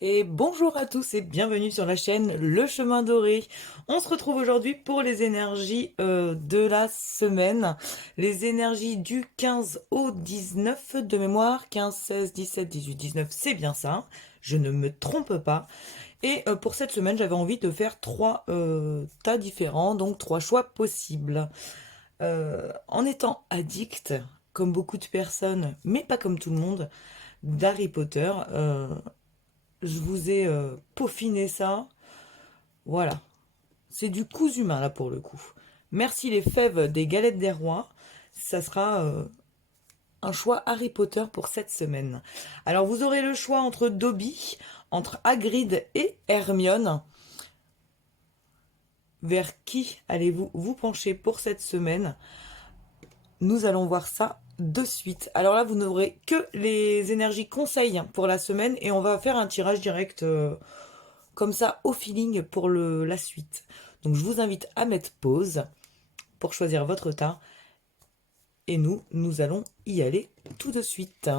Et bonjour à tous et bienvenue sur la chaîne Le Chemin Doré. On se retrouve aujourd'hui pour les énergies de la semaine. Les énergies du 15 au 19 de mémoire. 15, 16, 17, 18, 19, c'est bien ça. Je ne me trompe pas. Et pour cette semaine, j'avais envie de faire trois tas différents, donc trois choix possibles. En étant addict, comme beaucoup de personnes, mais pas comme tout le monde, d'Harry Potter, je vous ai peaufiné ça. Voilà. C'est du cousu humain là pour le coup. Merci les fèves des galettes des rois. Ça sera un choix Harry Potter pour cette semaine. Alors vous aurez le choix entre Dobby, entre Hagrid et Hermione. Vers qui allez-vous vous pencher pour cette semaine? Nous allons voir ça de suite. Alors là, vous n'aurez que les énergies conseils pour la semaine et on va faire un tirage direct comme ça au feeling pour la suite. Donc je vous invite à mettre pause pour choisir votre tas et nous allons y aller tout de suite.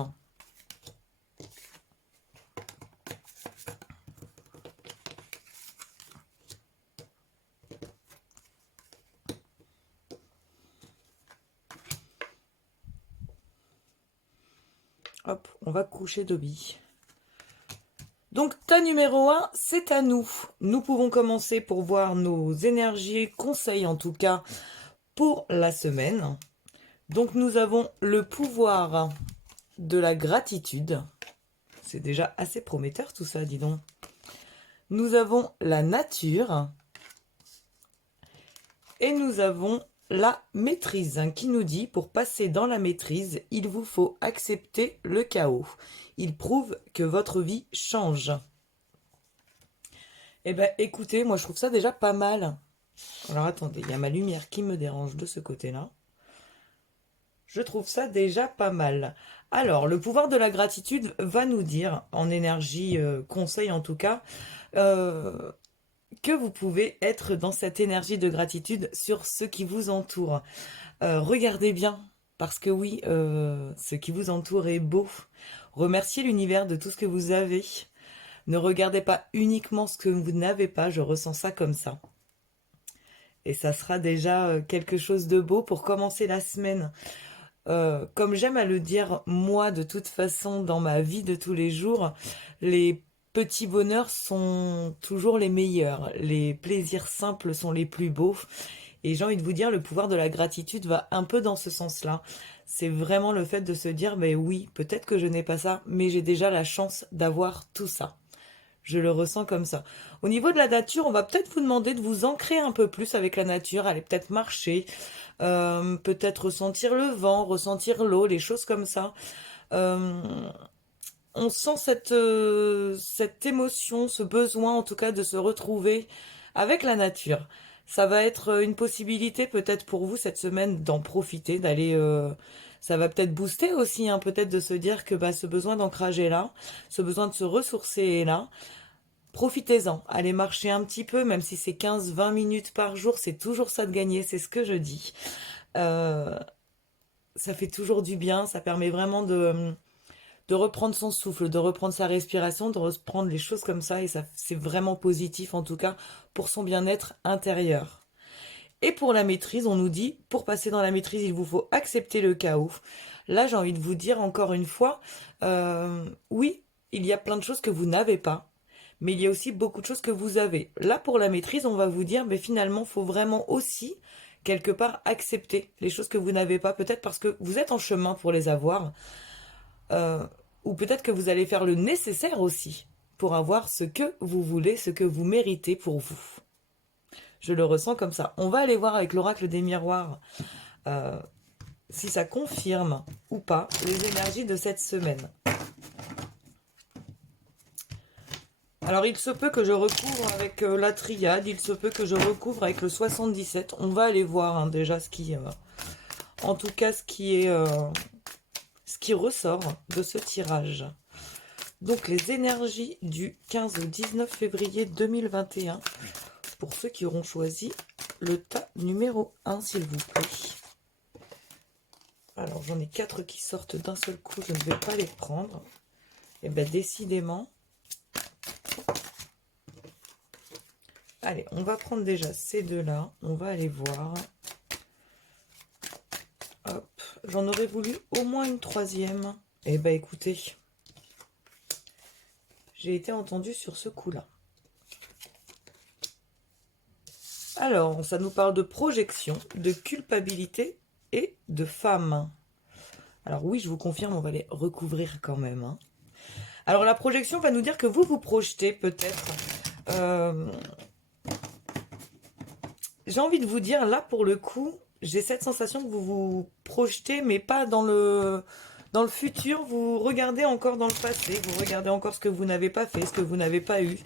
Hop, on va coucher Dobby. Donc tas numéro 1, c'est à nous. Nous pouvons commencer pour voir nos énergies, conseils en tout cas, pour la semaine. Donc nous avons le pouvoir de la gratitude. C'est déjà assez prometteur tout ça, dis donc. Nous avons la nature. Et nous avons la maîtrise qui nous dit, pour passer dans la maîtrise, il vous faut accepter le chaos. Il prouve que votre vie change. Eh ben écoutez, moi je trouve ça déjà pas mal. Alors attendez, il y a ma lumière qui me dérange de ce côté-là. Je trouve ça déjà pas mal. Alors, le pouvoir de la gratitude va nous dire, en énergie conseil en tout cas, euh, que vous pouvez être dans cette énergie de gratitude sur ce qui vous entoure. Regardez bien, parce que oui, ce qui vous entoure est beau. Remerciez l'univers de tout ce que vous avez. Ne regardez pas uniquement ce que vous n'avez pas, je ressens ça comme ça. Et ça sera déjà quelque chose de beau pour commencer la semaine. Comme j'aime à le dire, moi, de toute façon, dans ma vie de tous les jours, les petits bonheurs sont toujours les meilleurs. Les plaisirs simples sont les plus beaux. Et j'ai envie de vous dire, le pouvoir de la gratitude va un peu dans ce sens-là. C'est vraiment le fait de se dire, mais oui, peut-être que je n'ai pas ça, mais j'ai déjà la chance d'avoir tout ça. Je le ressens comme ça. Au niveau de la nature, on va peut-être vous demander de vous ancrer un peu plus avec la nature, aller peut-être marcher, peut-être ressentir le vent, ressentir l'eau, les choses comme ça. Euh, on sent cette émotion, ce besoin en tout cas de se retrouver avec la nature. Ça va être une possibilité peut-être pour vous cette semaine d'en profiter, d'aller... ça va peut-être booster aussi, hein, peut-être de se dire que bah, ce besoin d'ancrage est là, ce besoin de se ressourcer est là. Profitez-en, allez marcher un petit peu, même si c'est 15-20 minutes par jour, c'est toujours ça de gagner, c'est ce que je dis. Euh, Ça fait toujours du bien, ça permet vraiment de reprendre son souffle, de reprendre sa respiration, de reprendre les choses comme ça, et ça c'est vraiment positif en tout cas pour son bien-être intérieur. Et pour la maîtrise, on nous dit, pour passer dans la maîtrise, il vous faut accepter le chaos. Là, j'ai envie de vous dire encore une fois, oui, il y a plein de choses que vous n'avez pas, mais il y a aussi beaucoup de choses que vous avez. Là, pour la maîtrise, on va vous dire, mais finalement, il faut vraiment aussi, quelque part, accepter les choses que vous n'avez pas, peut-être parce que vous êtes en chemin pour les avoir, euh, ou peut-être que vous allez faire le nécessaire aussi pour avoir ce que vous voulez, ce que vous méritez pour vous. Je le ressens comme ça. On va aller voir avec l'oracle des miroirs euh, si ça confirme ou pas les énergies de cette semaine. Alors il se peut que je recouvre avec la triade, il se peut que je recouvre avec le 77. On va aller voir hein, déjà ce qui... en tout cas ce qui est... ce qui ressort de ce tirage. Donc les énergies du 15 au 19 février 2021 pour ceux qui auront choisi le tas numéro 1 s'il vous plaît. Alors j'en ai 4 qui sortent d'un seul coup, je ne vais pas les prendre. Et bien décidément, Allez, on va prendre déjà ces deux-là. On va aller voir. Hop, j'en aurais voulu au moins une troisième. Eh ben écoutez, j'ai été entendue sur ce coup-là. Alors, ça nous parle de projection, de culpabilité et de femme. Alors oui, je vous confirme, on va les recouvrir quand même. Hein. Alors la projection va nous dire que vous vous projetez peut-être. J'ai envie de vous dire, là pour le coup, j'ai cette sensation que vous vous projetez, mais pas dans le futur. Vous regardez encore dans le passé, vous regardez encore ce que vous n'avez pas fait, ce que vous n'avez pas eu,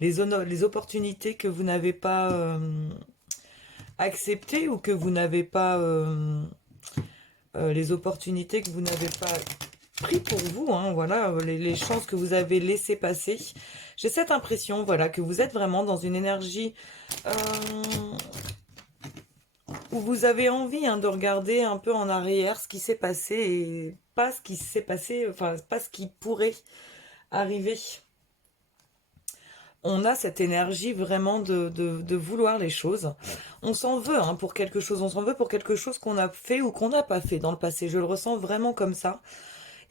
les opportunités que vous n'avez pas acceptées ou que vous n'avez pas... les opportunités que vous n'avez pas pris pour vous, hein, voilà, les chances que vous avez laissées passer. J'ai cette impression, voilà, que vous êtes vraiment dans une énergie où vous avez envie de regarder un peu en arrière ce qui s'est passé et pas ce qui s'est passé, enfin, pas ce qui pourrait arriver. On a cette énergie vraiment de vouloir les choses. On s'en veut pour quelque chose. On s'en veut pour quelque chose qu'on a fait ou qu'on n'a pas fait dans le passé. Je le ressens vraiment comme ça.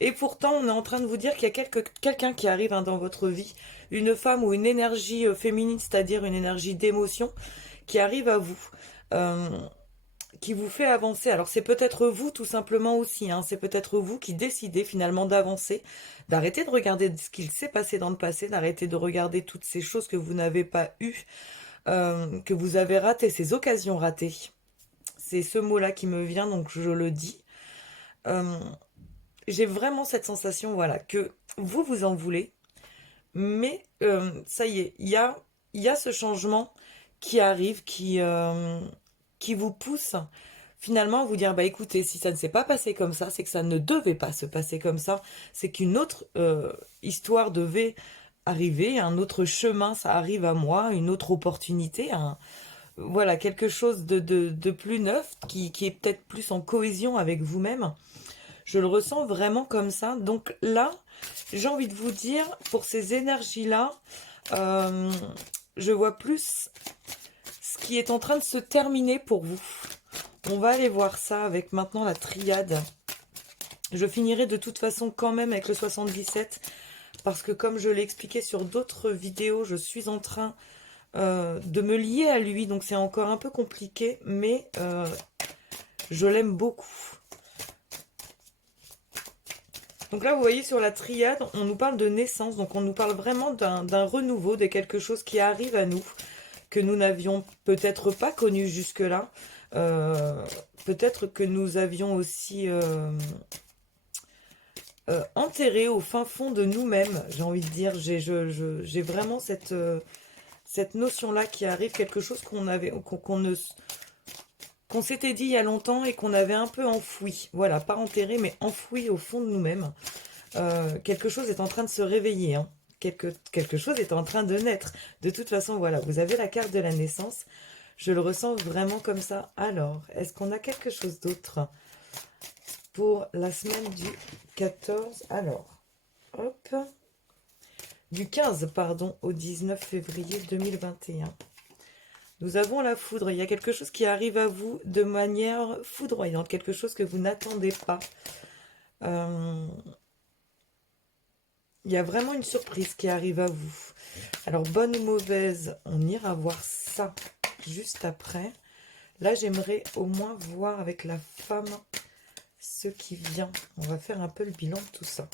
Et pourtant, on est en train de vous dire qu'il y a quelqu'un qui arrive dans votre vie. Une femme ou une énergie féminine, c'est-à-dire une énergie d'émotion qui arrive à vous. Qui vous fait avancer. Alors c'est peut-être vous tout simplement aussi, c'est peut-être vous qui décidez finalement d'avancer, d'arrêter de regarder ce qu'il s'est passé dans le passé, d'arrêter de regarder toutes ces choses que vous n'avez pas eues, que vous avez ratées, ces occasions ratées. C'est ce mot-là qui me vient, donc je le dis. J'ai vraiment cette sensation, voilà, que vous vous en voulez, mais ça y est, il y a ce changement qui arrive, qui vous pousse finalement à vous dire, bah écoutez, si ça ne s'est pas passé comme ça, c'est que ça ne devait pas se passer comme ça, c'est qu'une autre histoire devait arriver, un autre chemin, ça arrive à moi, une autre opportunité, voilà, quelque chose de plus neuf, qui est peut-être plus en cohésion avec vous-même. Je le ressens vraiment comme ça. Donc là, j'ai envie de vous dire, pour ces énergies-là, je vois plus ce qui est en train de se terminer pour vous. On va aller voir ça avec maintenant la triade. Je finirai de toute façon quand même avec le 77, parce que comme je l'ai expliqué sur d'autres vidéos, je suis en train de me lier à lui, donc c'est encore un peu compliqué, mais je l'aime beaucoup. Donc là, vous voyez, sur la triade, on nous parle de naissance, donc on nous parle vraiment d'un renouveau, de quelque chose qui arrive à nous, que nous n'avions peut-être pas connu jusque-là. Peut-être que nous avions aussi enterré au fin fond de nous-mêmes, j'ai envie de dire. J'ai vraiment cette notion-là qui arrive, quelque chose qu'on s'était dit il y a longtemps et qu'on avait un peu enfoui. Voilà, pas enterré, mais enfoui au fond de nous-mêmes. Quelque chose est en train de se réveiller, quelque chose est en train de naître. De toute façon, voilà, vous avez la carte de la naissance. Je le ressens vraiment comme ça. Alors, est-ce qu'on a quelque chose d'autre pour la semaine du 14? Alors, hop. Du 15, pardon, au 19 février 2021. Nous avons la foudre. Il y a quelque chose qui arrive à vous de manière foudroyante. Quelque chose que vous n'attendez pas. Il y a vraiment une surprise qui arrive à vous. Alors, bonne ou mauvaise, on ira voir ça juste après. Là, j'aimerais au moins voir avec la femme ce qui vient. On va faire un peu le bilan de tout ça.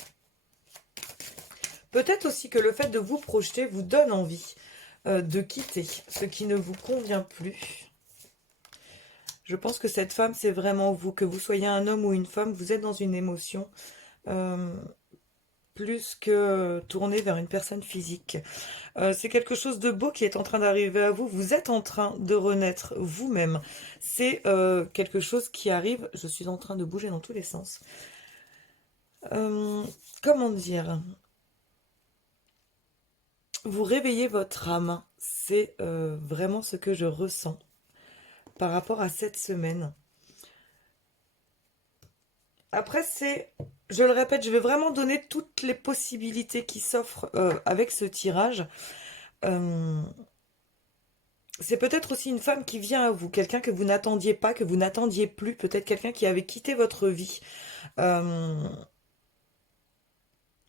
Peut-être aussi que le fait de vous projeter vous donne envie de quitter ce qui ne vous convient plus. Je pense que cette femme, c'est vraiment vous. Que vous soyez un homme ou une femme, vous êtes dans une émotion plus que tourné vers une personne physique. C'est quelque chose de beau qui est en train d'arriver à vous. Vous êtes en train de renaître vous-même. C'est quelque chose qui arrive. Je suis en train de bouger dans tous les sens. Comment dire? Vous réveillez votre âme. C'est vraiment ce que je ressens par rapport à cette semaine. Après, je le répète, je vais vraiment donner toutes les possibilités qui s'offrent avec ce tirage. c'est peut-être aussi une femme qui vient à vous, quelqu'un que vous n'attendiez pas, que vous n'attendiez plus, peut-être quelqu'un qui avait quitté votre vie. Euh,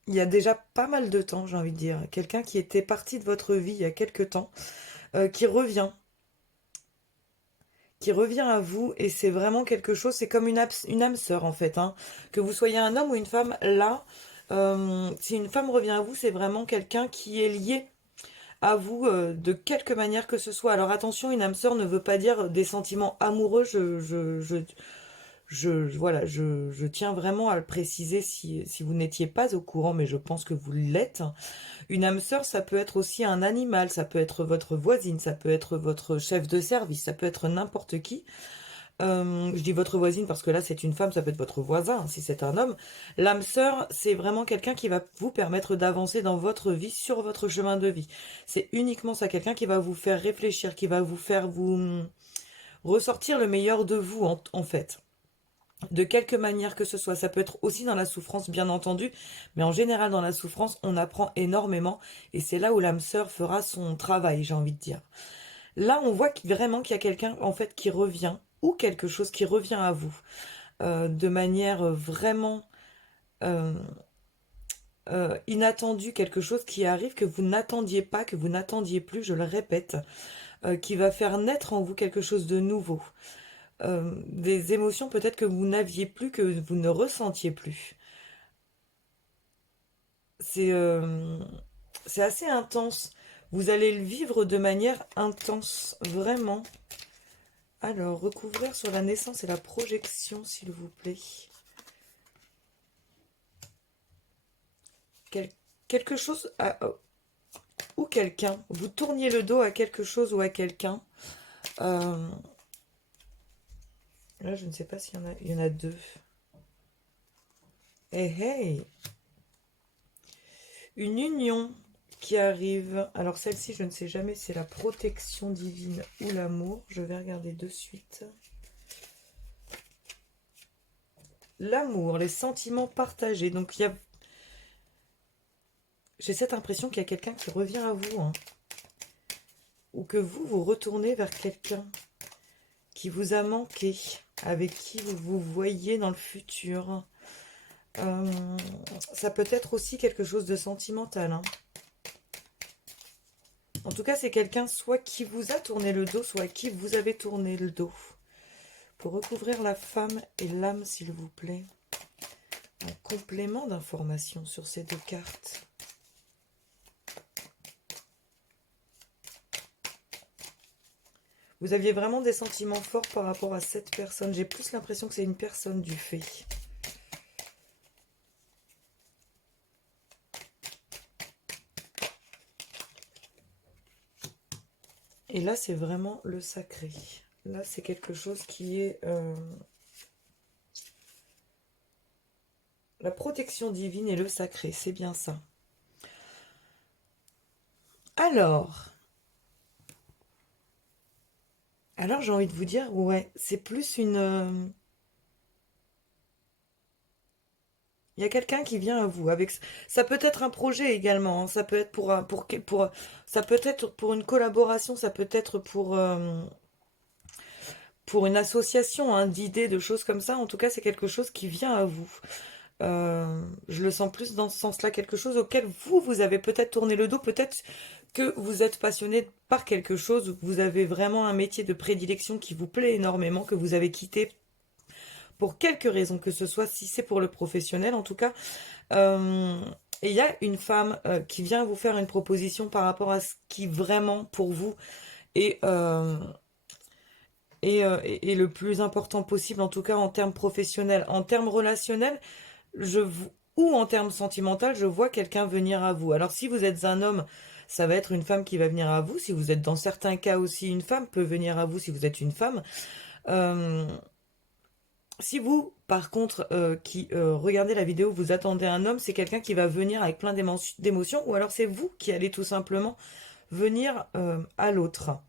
il y a déjà pas mal de temps, j'ai envie de dire. Quelqu'un qui était parti de votre vie il y a quelque temps, qui revient à vous, et c'est vraiment quelque chose, c'est comme une âme sœur en fait, hein. Que vous soyez un homme ou une femme, là, si une femme revient à vous, c'est vraiment quelqu'un qui est lié à vous de quelque manière que ce soit. Alors attention, une âme sœur ne veut pas dire des sentiments amoureux. Voilà, je tiens vraiment à le préciser si vous n'étiez pas au courant, mais je pense que vous l'êtes. Une âme sœur, ça peut être aussi un animal, ça peut être votre voisine, ça peut être votre chef de service, ça peut être n'importe qui. Je dis votre voisine parce que là c'est une femme, ça peut être votre voisin si c'est un homme. L'âme sœur, c'est vraiment quelqu'un qui va vous permettre d'avancer dans votre vie, sur votre chemin de vie. C'est uniquement ça, quelqu'un qui va vous faire réfléchir, qui va vous faire ressortir le meilleur de vous en fait. De quelque manière que ce soit. Ça peut être aussi dans la souffrance, bien entendu, mais en général dans la souffrance, on apprend énormément et c'est là où l'âme sœur fera son travail, j'ai envie de dire. Là, on voit vraiment qu'il y a quelqu'un en fait qui revient ou quelque chose qui revient à vous de manière vraiment euh, inattendue, quelque chose qui arrive que vous n'attendiez pas, que vous n'attendiez plus, je le répète, qui va faire naître en vous quelque chose de nouveau. Des émotions peut-être que vous n'aviez plus, que vous ne ressentiez plus. C'est c'est assez intense. Vous allez le vivre de manière intense, vraiment. Alors, recouvrir sur la naissance et la projection, s'il vous plaît. Quel- quelque chose ou quelqu'un. Vous tourniez le dos à quelque chose ou à quelqu'un. Euh, là, je ne sais pas s'il y en a. Il y en a deux. Hey, hey! Une union qui arrive. Alors, celle-ci, je ne sais jamais si c'est la protection divine ou l'amour. Je vais regarder de suite. L'amour, les sentiments partagés. Donc, j'ai cette impression qu'il y a quelqu'un qui revient à vous, hein. Ou que vous retournez vers quelqu'un qui vous a manqué, avec qui vous vous voyez dans le futur. Ça peut être aussi quelque chose de sentimental, hein. En tout cas, c'est quelqu'un soit qui vous a tourné le dos, soit à qui vous avez tourné le dos. Pour recouvrir la femme et l'âme, s'il vous plaît. Un complément d'information sur ces deux cartes. Vous aviez vraiment des sentiments forts par rapport à cette personne. J'ai plus l'impression que c'est une personne du fait. Et là, c'est vraiment le sacré. Là, c'est quelque chose qui est la protection divine et le sacré. C'est bien ça. Alors j'ai envie de vous dire, ouais, c'est plus une... il y a quelqu'un qui vient à vous avec... Ça peut être un projet également, hein. Ça peut être ça peut être pour une collaboration, ça peut être pour une association, hein, d'idées, de choses comme ça. En tout cas, c'est quelque chose qui vient à vous. Je le sens plus dans ce sens-là, quelque chose auquel vous avez peut-être tourné le dos, peut-être que vous êtes passionné par quelque chose, ou que vous avez vraiment un métier de prédilection qui vous plaît énormément, que vous avez quitté pour quelque raison que ce soit, si c'est pour le professionnel en tout cas. Euh, et il y a une femme qui vient vous faire une proposition par rapport à ce qui vraiment pour vous est, est le plus important possible, en tout cas en termes professionnels. En termes relationnels, ou en termes sentimentaux, je vois quelqu'un venir à vous. Alors si vous êtes un homme, ça va être une femme qui va venir à vous. Si vous êtes dans certains cas aussi, une femme peut venir à vous si vous êtes une femme. Euh, Si vous, par contre, qui regardez la vidéo, vous attendez un homme, c'est quelqu'un qui va venir avec plein d'émotions, ou alors c'est vous qui allez tout simplement venir à l'autre.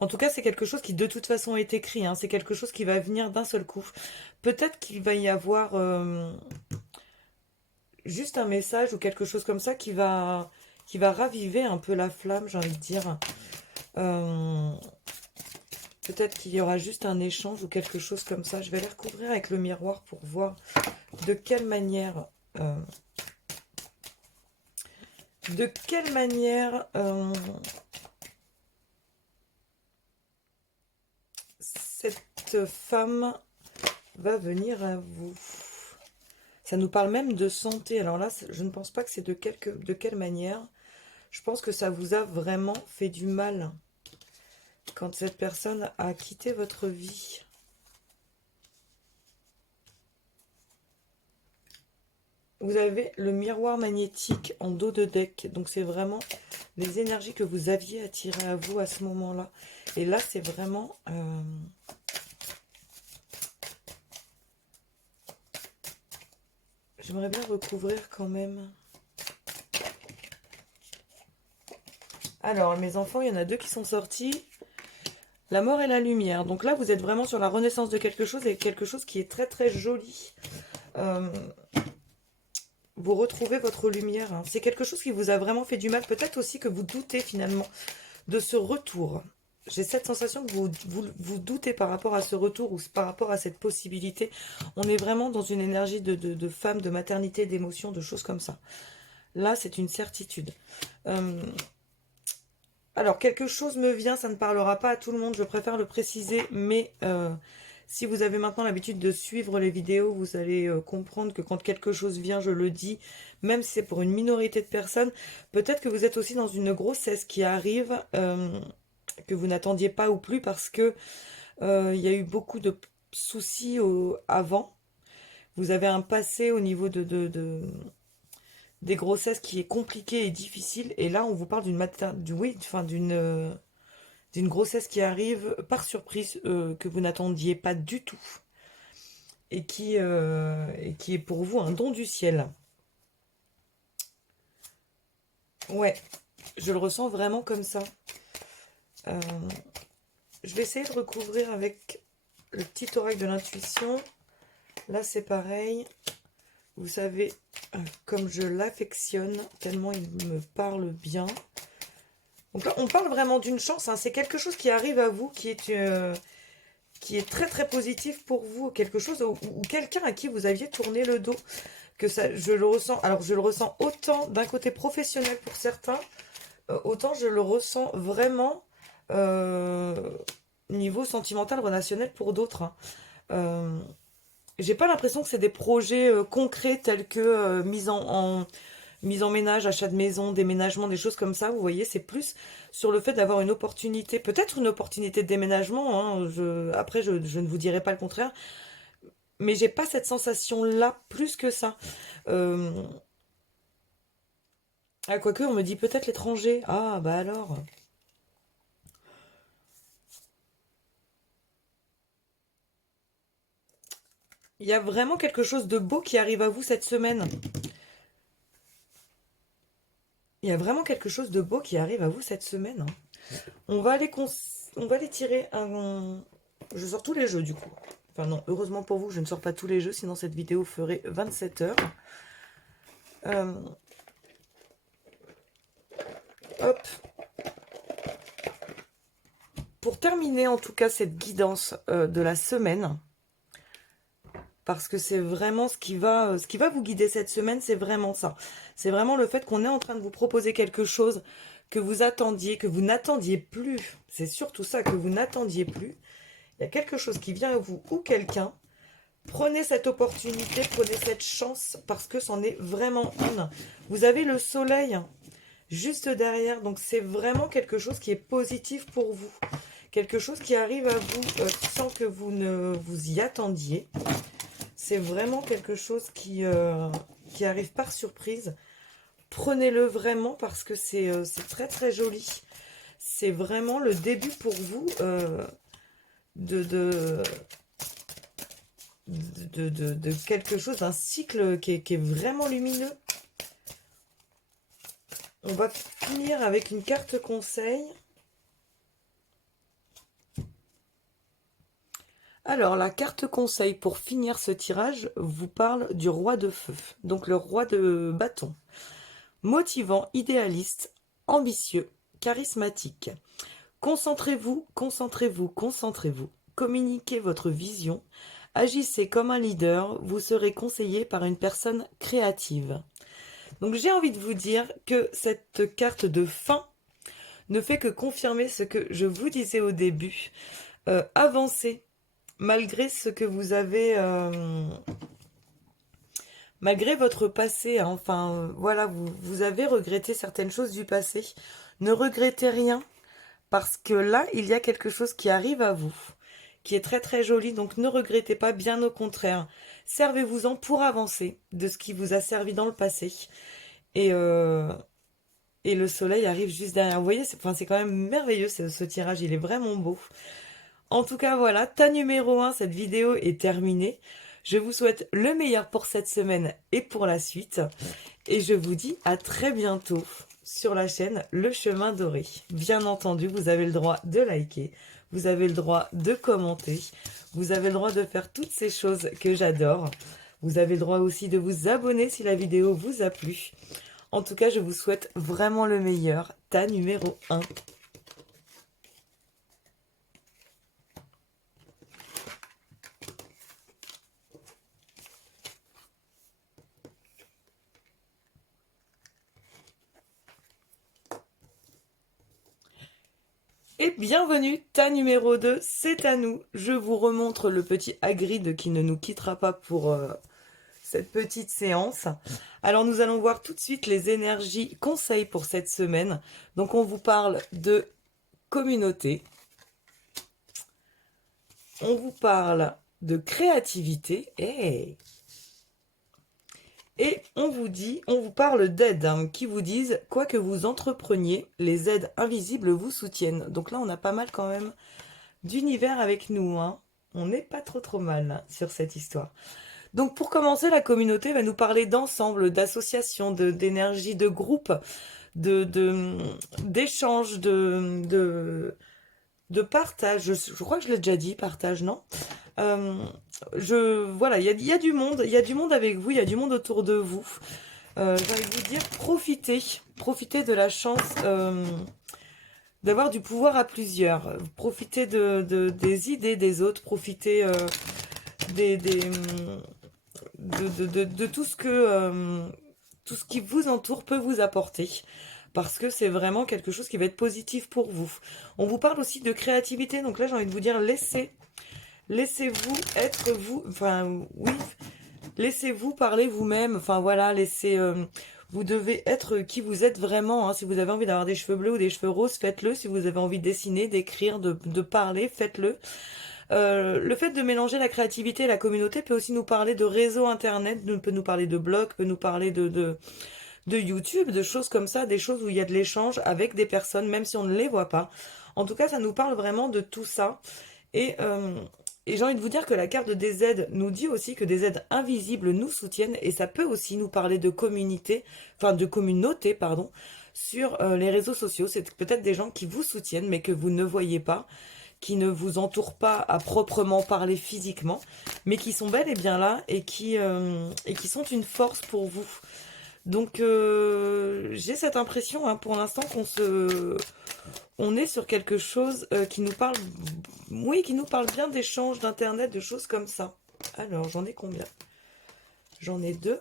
En tout cas, c'est quelque chose qui de toute façon est écrit, hein. C'est quelque chose qui va venir d'un seul coup. Peut-être qu'il va y avoir juste un message ou quelque chose comme ça qui va raviver un peu la flamme, j'ai envie de dire. Euh, Peut-être qu'il y aura juste un échange ou quelque chose comme ça. Je vais les recouvrir avec le miroir pour voir de quelle manière... cette femme va venir à vous. Ça nous parle même de santé. Alors là, je ne pense pas que c'est de quelle manière. Je pense que ça vous a vraiment fait du mal quand cette personne a quitté votre vie. Vous avez le miroir magnétique en dos de deck. Donc c'est vraiment les énergies que vous aviez attirées à vous à ce moment-là. Et là, c'est vraiment... J'aimerais bien recouvrir quand même. Alors, mes enfants, il y en a deux qui sont sortis. La mort et la lumière. Donc là, vous êtes vraiment sur la renaissance de quelque chose et quelque chose qui est très très joli. Vous retrouvez votre lumière. Hein. C'est quelque chose qui vous a vraiment fait du mal. Peut-être aussi que vous doutez finalement de ce retour. J'ai cette sensation que vous doutez par rapport à ce retour ou par rapport à cette possibilité. On est vraiment dans une énergie de femme, de maternité, d'émotion, de choses comme ça. Là, c'est une certitude. Alors, quelque chose me vient, ça ne parlera pas à tout le monde, je préfère le préciser, mais si vous avez maintenant l'habitude de suivre les vidéos, vous allez comprendre que quand quelque chose vient, je le dis, même si c'est pour une minorité de personnes, peut-être que vous êtes aussi dans une grossesse qui arrive, que vous n'attendiez pas ou plus, parce que il y a eu beaucoup de soucis avant. Vous avez un passé au niveau des grossesses qui est compliqué et difficile, et là on vous parle d'une grossesse qui arrive par surprise, que vous n'attendiez pas du tout, et qui est pour vous un don du ciel. Ouais, je le ressens vraiment comme ça. Je vais essayer de recouvrir avec le petit oracle de l'intuition. Là c'est pareil. Vous savez, comme je l'affectionne, tellement il me parle bien. Donc là, on parle vraiment d'une chance. Hein. C'est quelque chose qui arrive à vous, qui est très très positif pour vous. Quelque chose ou quelqu'un à qui vous aviez tourné le dos. Que ça, je le ressens. Alors, je le ressens autant d'un côté professionnel pour certains, autant je le ressens vraiment niveau sentimental, relationnel pour d'autres. Hein. J'ai pas l'impression que c'est des projets concrets tels que mise en ménage, achat de maison, déménagement, des choses comme ça. Vous voyez, c'est plus sur le fait d'avoir une opportunité, peut-être une opportunité de déménagement. Hein, après, je ne vous dirai pas le contraire, mais j'ai pas cette sensation-là plus que ça. Ah, quoique, on me dit peut-être l'étranger. Ah, bah alors. Il y a vraiment quelque chose de beau qui arrive à vous cette semaine. Il y a vraiment quelque chose de beau qui arrive à vous cette semaine. Hein. On va aller tirer un... Je sors tous les jeux du coup. Enfin non, heureusement pour vous, je ne sors pas tous les jeux, sinon cette vidéo ferait 27 heures. Hop. Pour terminer en tout cas cette guidance de la semaine, parce que c'est vraiment ce qui va vous guider cette semaine, c'est vraiment ça. C'est vraiment le fait qu'on est en train de vous proposer quelque chose que vous attendiez, que vous n'attendiez plus. C'est surtout ça, que vous n'attendiez plus. Il y a quelque chose qui vient à vous ou quelqu'un. Prenez cette opportunité, prenez cette chance, parce que c'en est vraiment une. Vous avez le soleil juste derrière, donc c'est vraiment quelque chose qui est positif pour vous. Quelque chose qui arrive à vous sans que vous ne vous y attendiez. C'est vraiment quelque chose qui arrive par surprise. Prenez-le vraiment parce que c'est très très joli. C'est vraiment le début pour vous de quelque chose, d'un cycle qui est vraiment lumineux. On va finir avec une carte conseil. Alors, la carte conseil pour finir ce tirage vous parle du roi de feu, donc le roi de bâton. Motivant, idéaliste, ambitieux, charismatique. Concentrez-vous, concentrez-vous, concentrez-vous. Communiquez votre vision. Agissez comme un leader. Vous serez conseillé par une personne créative. Donc j'ai envie de vous dire que cette carte de fin ne fait que confirmer ce que je vous disais au début. Avancez malgré ce que vous avez... malgré votre passé, hein, enfin voilà, vous avez regretté certaines choses du passé. Ne regrettez rien, parce que là, il y a quelque chose qui arrive à vous, qui est très très joli, donc ne regrettez pas, bien au contraire. Servez-vous-en pour avancer de ce qui vous a servi dans le passé. Et, euh, et le soleil arrive juste derrière. Vous voyez, c'est quand même merveilleux ce tirage, il est vraiment beau. En tout cas, voilà, tas numéro 1, cette vidéo est terminée. Je vous souhaite le meilleur pour cette semaine et pour la suite. Et je vous dis à très bientôt sur la chaîne Le Chemin Doré. Bien entendu, vous avez le droit de liker, vous avez le droit de commenter, vous avez le droit de faire toutes ces choses que j'adore. Vous avez le droit aussi de vous abonner si la vidéo vous a plu. En tout cas, je vous souhaite vraiment le meilleur. Tas numéro 1. Et bienvenue, tas numéro 2, c'est à nous. Je vous remontre le petit Hagrid qui ne nous quittera pas pour cette petite séance. Alors nous allons voir tout de suite les énergies conseils pour cette semaine. Donc on vous parle de communauté. On vous parle de créativité. Et on vous parle d'aides, hein, qui vous disent, quoi que vous entrepreniez, les aides invisibles vous soutiennent. Donc là, on a pas mal quand même d'univers avec nous, hein. On n'est pas trop mal hein, sur cette histoire. Donc pour commencer, la communauté va nous parler d'ensemble, d'associations, d'énergie, de groupe, d'échange, de partage. Je crois que je l'ai déjà dit, partage, non? Voilà, il y a du monde, il y a du monde avec vous, il y a du monde autour de vous. J'ai envie de vous dire, profitez de la chance d'avoir du pouvoir à plusieurs. Profitez des idées des autres, profitez de tout tout ce qui vous entoure peut vous apporter. Parce que c'est vraiment quelque chose qui va être positif pour vous. On vous parle aussi de créativité, donc là j'ai envie de vous dire, laissez-vous être vous, enfin oui, laissez-vous parler vous-même, enfin voilà, vous devez être qui vous êtes vraiment, hein. Si vous avez envie d'avoir des cheveux bleus ou des cheveux roses, faites-le. Si vous avez envie de dessiner, d'écrire, de parler, faites-le. Le fait de mélanger la créativité et la communauté peut aussi nous parler de réseaux internet, peut nous parler de blogs, peut nous parler de YouTube, de choses comme ça, des choses où il y a de l'échange avec des personnes, même si on ne les voit pas. En tout cas, ça nous parle vraiment de tout ça. Et j'ai envie de vous dire que la carte des aides nous dit aussi que des aides invisibles nous soutiennent, et ça peut aussi nous parler de communauté, pardon, sur les réseaux sociaux. C'est peut-être des gens qui vous soutiennent, mais que vous ne voyez pas, qui ne vous entourent pas à proprement parler physiquement, mais qui sont bel et bien là et qui sont une force pour vous. Donc j'ai cette impression, hein, pour l'instant, on est sur quelque chose qui nous parle, oui, qui nous parle bien d'échanges, d'internet, de choses comme ça. Alors, j'en ai combien? J'en ai 2.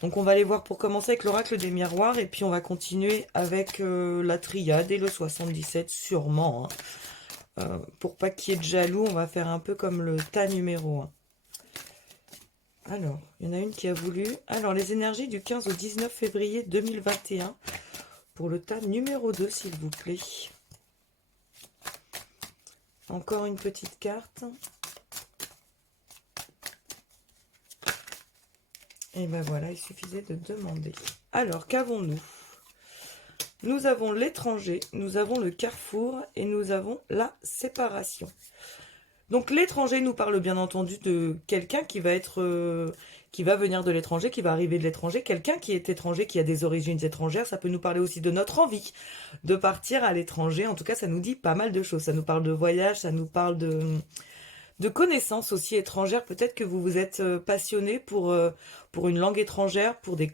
Donc on va aller voir pour commencer avec l'oracle des miroirs, et puis on va continuer avec la triade et le 77 sûrement, hein. Pour pas qu'il y ait de jaloux, on va faire un peu comme le tas numéro 1. Alors, il y en a une qui a voulu. Alors, les énergies du 15 au 19 février 2021 pour le tas numéro 2, s'il vous plaît. Encore une petite carte. Et ben voilà, il suffisait de demander. Alors, qu'avons-nous? Nous avons l'étranger, nous avons le carrefour et nous avons la séparation. Donc l'étranger nous parle bien entendu de quelqu'un qui va qui va venir de l'étranger, qui va arriver de l'étranger, quelqu'un qui est étranger, qui a des origines étrangères. Ça peut nous parler aussi de notre envie de partir à l'étranger. En tout cas, ça nous dit pas mal de choses. Ça nous parle de voyage, ça nous parle de connaissances aussi étrangères. Peut-être que vous vous êtes passionné pour une langue étrangère, pour des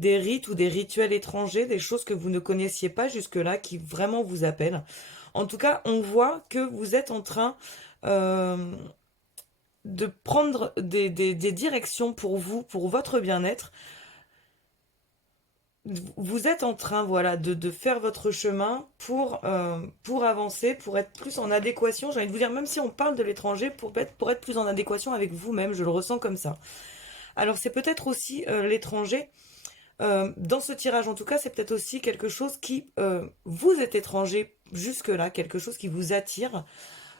des rites ou des rituels étrangers, des choses que vous ne connaissiez pas jusque-là, qui vraiment vous appellent. En tout cas, on voit que vous êtes en train euh, de prendre des directions pour vous, pour votre bien-être. Vous êtes en train, voilà, de faire votre chemin pour avancer, pour être plus en adéquation. J'ai envie de vous dire, même si on parle de l'étranger, pour être plus en adéquation avec vous-même, je le ressens comme ça. Alors c'est peut-être aussi l'étranger. Dans ce tirage, en tout cas, c'est peut-être aussi quelque chose qui vous est étranger jusque-là, quelque chose qui vous attire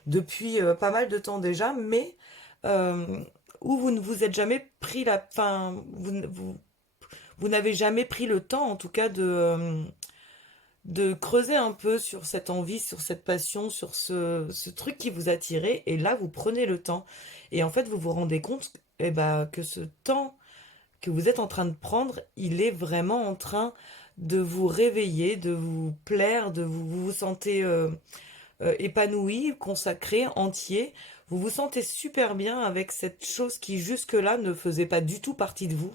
depuis pas mal de temps déjà, mais euh, où vous ne vous êtes jamais pris la... Enfin, vous n'avez jamais pris le temps, en tout cas, de creuser un peu sur cette envie, sur cette passion, sur ce truc qui vous attirait, et là, vous prenez le temps. Et en fait, vous vous rendez compte eh ben, que ce temps que vous êtes en train de prendre, il est vraiment en train de vous réveiller, de vous plaire, vous vous sentez épanoui, consacré, entier. Vous vous sentez super bien avec cette chose qui jusque-là ne faisait pas du tout partie de vous.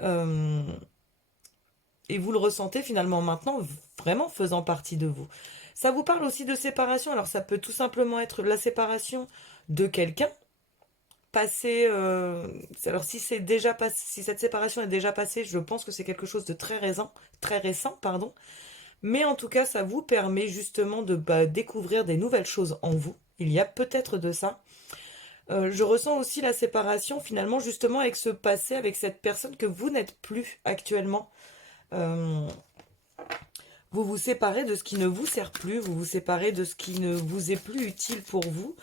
Euh, et vous le ressentez finalement maintenant vraiment faisant partie de vous. Ça vous parle aussi de séparation. Alors ça peut tout simplement être la séparation de quelqu'un. Passer, alors si c'est déjà passé, si cette séparation est déjà passée, je pense que c'est quelque chose de très récent, pardon. Mais en tout cas, ça vous permet justement de découvrir des nouvelles choses en vous. Il y a peut-être de ça. Je ressens aussi la séparation finalement justement avec ce passé, avec cette personne que vous n'êtes plus actuellement. Euh, vous vous séparez de ce qui ne vous sert plus, vous vous séparez de ce qui ne vous est plus utile pour vous,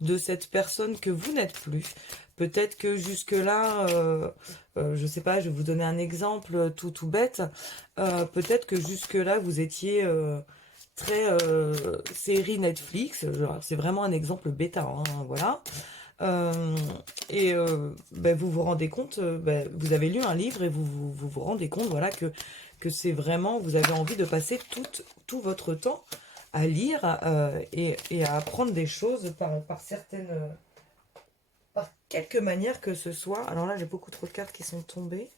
de cette personne que vous n'êtes plus. Peut-être que jusque-là, je sais pas, je vais vous donner un exemple tout bête. Peut-être que jusque-là, vous étiez très série Netflix. C'est vraiment un exemple bêta, hein, voilà. Euh, et vous vous rendez compte, vous avez lu un livre et vous rendez compte, voilà, que c'est vraiment, vous avez envie de passer tout votre temps à lire et à apprendre des choses par certaines, par quelque manière que ce soit. Alors là, j'ai beaucoup trop de cartes qui sont tombées.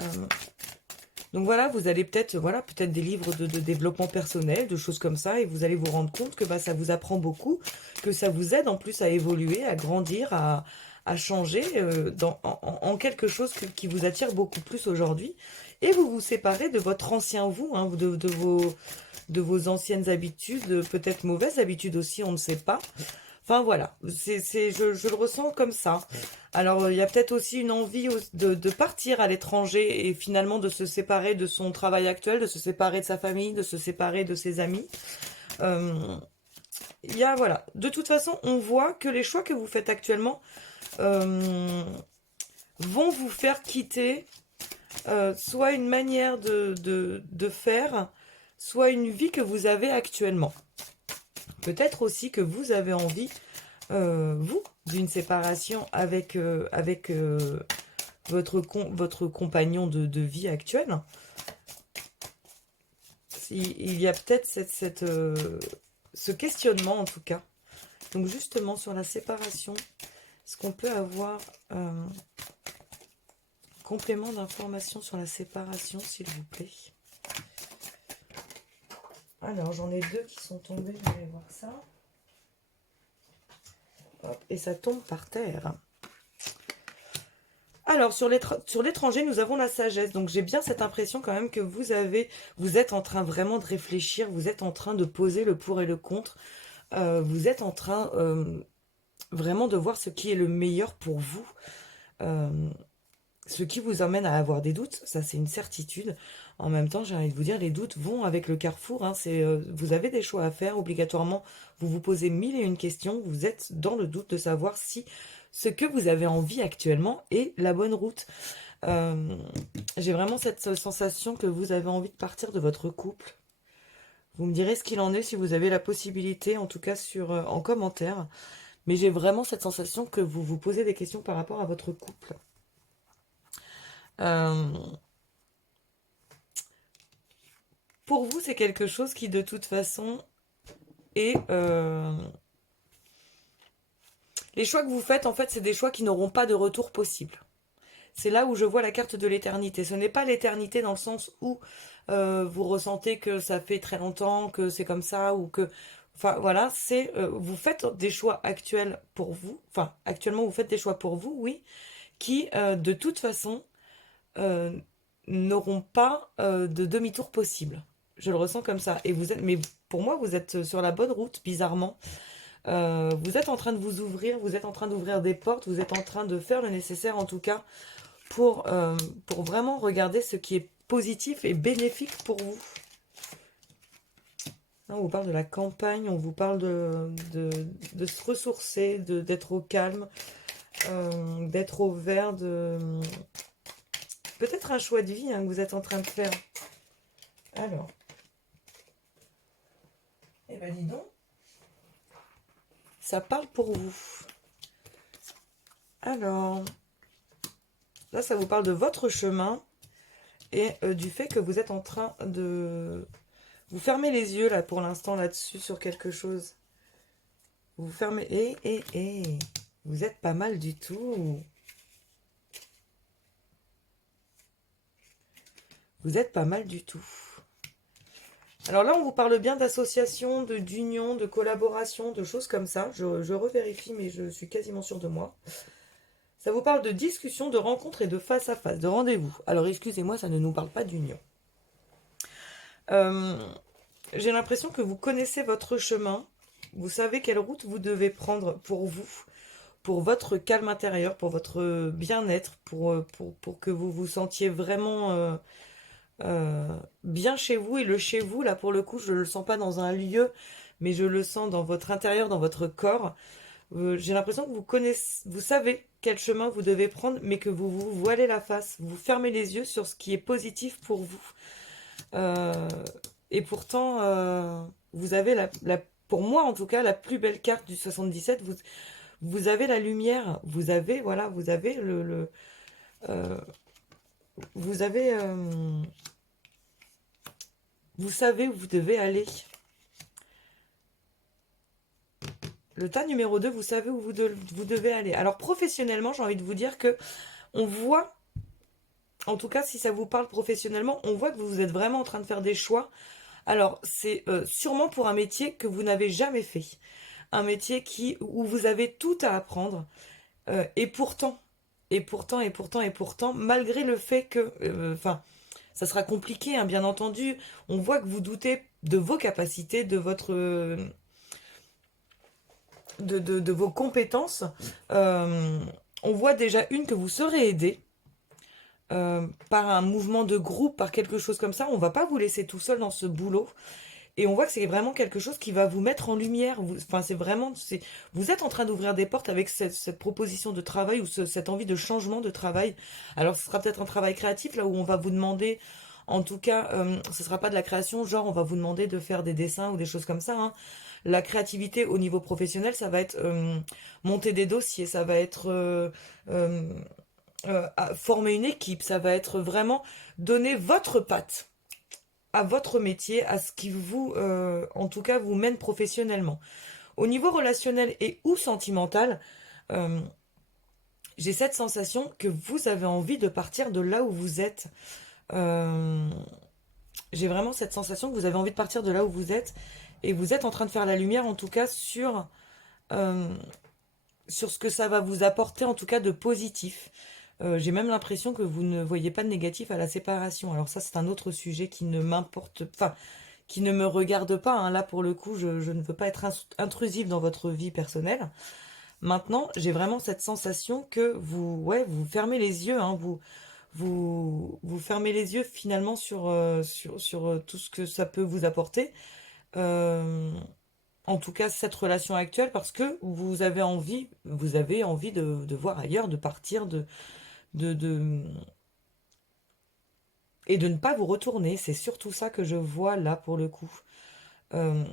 Euh, donc voilà, vous allez peut-être, voilà, peut-être des livres de développement personnel, de choses comme ça, et vous allez vous rendre compte que ça vous apprend beaucoup, que ça vous aide en plus à évoluer, à grandir, à changer en quelque chose qui vous attire beaucoup plus aujourd'hui. Et vous vous séparez de votre ancien vous, hein, de vos anciennes habitudes, peut-être mauvaises habitudes aussi, on ne sait pas. Enfin voilà, je le ressens comme ça. Alors il y a peut-être aussi une envie de partir à l'étranger et finalement de se séparer de son travail actuel, de se séparer de sa famille, de se séparer de ses amis. Euh, il y a, voilà, de toute façon, on voit que les choix que vous faites actuellement euh, vont vous faire quitter soit une manière de faire, soit une vie que vous avez actuellement. Peut-être aussi que vous avez envie, vous, d'une séparation avec votre compagnon de vie actuel. Il y a peut-être ce questionnement en tout cas. Donc justement sur la séparation, est-ce qu'on peut avoir complément d'information sur la séparation, s'il vous plaît? Alors j'en ai deux qui sont tombés, je vais voir ça. Hop, et ça tombe par terre. Alors, sur l'étranger, nous avons la sagesse. Donc, j'ai bien cette impression quand même que vous êtes en train vraiment de réfléchir, vous êtes en train de poser le pour et le contre. Vous êtes en train vraiment de voir ce qui est le meilleur pour vous. Euh, Ce qui vous amène à avoir des doutes, ça c'est une certitude. En même temps, j'ai envie de vous dire, les doutes vont avec le carrefour, hein. Vous avez des choix à faire, obligatoirement. Vous vous posez mille et une questions. Vous êtes dans le doute de savoir si ce que vous avez envie actuellement est la bonne route. Euh, j'ai vraiment cette sensation que vous avez envie de partir de votre couple. Vous me direz ce qu'il en est si vous avez la possibilité, en tout cas en commentaire. Mais j'ai vraiment cette sensation que vous vous posez des questions par rapport à votre couple. Euh, pour vous, c'est quelque chose qui, de toute façon, est... les choix que vous faites, en fait, c'est des choix qui n'auront pas de retour possible. c'est là où je vois la carte de l'éternité. Ce n'est pas l'éternité dans le sens où vous ressentez que ça fait très longtemps, que c'est comme ça, ou que... Enfin voilà, c'est vous faites des choix actuels pour vous. Enfin, actuellement, vous faites des choix pour vous, oui, qui de toute façon euh, n'auront pas de demi-tour possible. Je le ressens comme ça. Et vous êtes, mais pour moi, vous êtes sur la bonne route, bizarrement. Vous êtes en train de vous ouvrir, vous êtes en train d'ouvrir des portes, vous êtes en train de faire le nécessaire, en tout cas, pour vraiment regarder ce qui est positif et bénéfique pour vous. Là, on vous parle de la campagne, on vous parle de se ressourcer, d'être au calme, d'être au vert, peut-être un choix de vie hein, que vous êtes en train de faire. Alors, eh ben dis donc, ça parle pour vous. Alors, là, ça vous parle de votre chemin et du fait que vous êtes en train de... Vous fermez les yeux, là, pour l'instant, là-dessus, sur quelque chose. Vous fermez... vous êtes pas mal du tout. Vous êtes pas mal du tout. Alors là, on vous parle bien d'association, d'union, de collaboration, de choses comme ça. Je revérifie, mais je suis quasiment sûre de moi. Ça vous parle de discussion, de rencontre et de face à face, de rendez-vous. Alors excusez-moi, ça ne nous parle pas d'union. J'ai l'impression que vous connaissez votre chemin. Vous savez quelle route vous devez prendre pour vous, pour votre calme intérieur, pour votre bien-être, pour que vous vous sentiez vraiment bien chez vous. Et le chez vous, là pour le coup, je ne le sens pas dans un lieu, mais je le sens dans votre intérieur, dans votre corps. J'ai l'impression que vous connaissez, vous savez quel chemin vous devez prendre, mais que vous vous voilez la face, vous fermez les yeux sur ce qui est positif pour vous. Et pourtant, vous avez pour moi en tout cas, la plus belle carte du 77. Vous avez la lumière, vous avez, voilà, vous avez vous avez, vous savez où vous devez aller. Le tas numéro 2, vous savez où vous devez aller. Alors professionnellement, j'ai envie de vous dire que on voit, en tout cas si ça vous parle professionnellement, on voit que vous êtes vraiment en train de faire des choix. Alors c'est sûrement pour un métier que vous n'avez jamais fait. Un métier où vous avez tout à apprendre. Et pourtant, malgré le fait que... Enfin, ça sera compliqué, hein, bien entendu. On voit que vous doutez de vos capacités, de votre... de vos compétences. On voit déjà que vous serez aidé par un mouvement de groupe, par quelque chose comme ça. On va pas vous laisser tout seul dans ce boulot. Et on voit que c'est vraiment quelque chose qui va vous mettre en lumière. Enfin, c'est vraiment... vous êtes en train d'ouvrir des portes avec cette proposition de travail ou cette envie de changement de travail. Alors, ce sera peut-être un travail créatif, là où on va vous demander... En tout cas, ce sera pas de la création, genre on va vous demander de faire des dessins ou des choses comme ça, hein. La créativité au niveau professionnel, ça va être monter des dossiers, ça va être euh, former une équipe, ça va être vraiment donner votre patte à votre métier, à ce qui vous, en tout cas, vous mène professionnellement. Au niveau relationnel et ou sentimental, euh, j'ai cette sensation que vous avez envie de partir de là où vous êtes. Euh, j'ai vraiment cette sensation que vous avez envie de partir de là où vous êtes et vous êtes en train de faire la lumière, en tout cas, euh, sur ce que ça va vous apporter, en tout cas, de positif. J'ai même l'impression que vous ne voyez pas de négatif à la séparation. Alors ça, c'est un autre sujet qui ne m'importe, enfin, qui ne me regarde pas, hein. Là, pour le coup, je ne veux pas être intrusive dans votre vie personnelle. Maintenant, j'ai vraiment cette sensation que vous fermez les yeux, hein. Vous fermez les yeux finalement sur tout ce que ça peut vous apporter. Euh, En tout cas, cette relation actuelle, parce que vous avez envie de voir ailleurs, de partir, de, et de ne pas vous retourner. C'est surtout ça que je vois là pour le coup. Euh,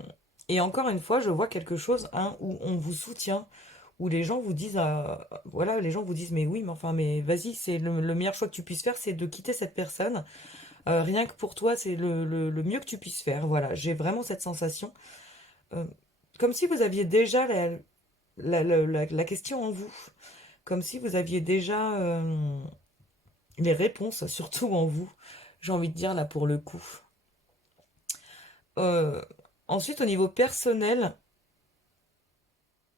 et encore une fois, je vois quelque chose hein, où on vous soutient, où les gens vous disent, voilà, les gens vous disent, mais oui, mais enfin, mais vas-y, c'est le meilleur choix que tu puisses faire, c'est de quitter cette personne. Rien que pour toi, c'est le mieux que tu puisses faire. Voilà, j'ai vraiment cette sensation. Euh, Comme si vous aviez déjà la question en vous. Comme si vous aviez déjà les réponses, surtout en vous, j'ai envie de dire là pour le coup. Euh, Ensuite, au niveau personnel,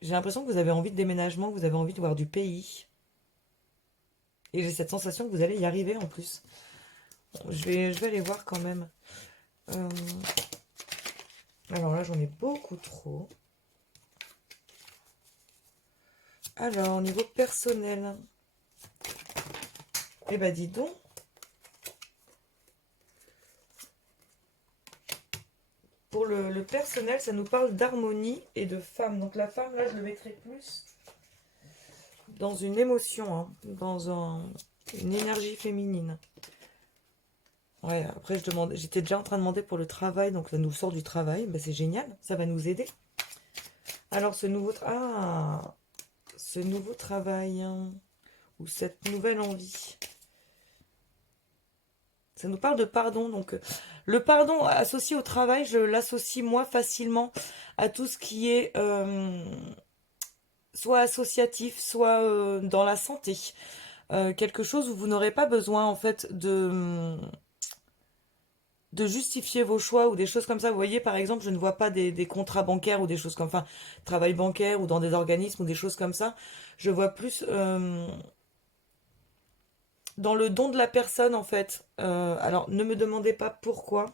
j'ai l'impression que vous avez envie de déménagement, que vous avez envie de voir du pays. Et j'ai cette sensation que vous allez y arriver en plus. Bon, je vais aller voir quand même. Euh, alors là, j'en ai beaucoup trop. Alors, au niveau personnel, eh ben dis donc, pour le personnel, ça nous parle d'harmonie et de femme. Donc la femme, là, je le mettrai plus dans une émotion, hein, une énergie féminine. Ouais, après, j'étais déjà en train de demander pour le travail, donc ça nous sort du travail. Ben, c'est génial, ça va nous aider. Alors, ce nouveau travail, hein, ou cette nouvelle envie, ça nous parle de pardon. Donc, le pardon associé au travail, je l'associe moi facilement à tout ce qui est soit associatif, soit dans la santé. Quelque chose où vous n'aurez pas besoin en fait de justifier vos choix ou des choses comme ça. Vous voyez, par exemple, je ne vois pas des contrats bancaires ou des choses comme, enfin, travail bancaire ou dans des organismes ou des choses comme ça. Je vois plus dans le don de la personne, en fait. Alors, ne me demandez pas pourquoi.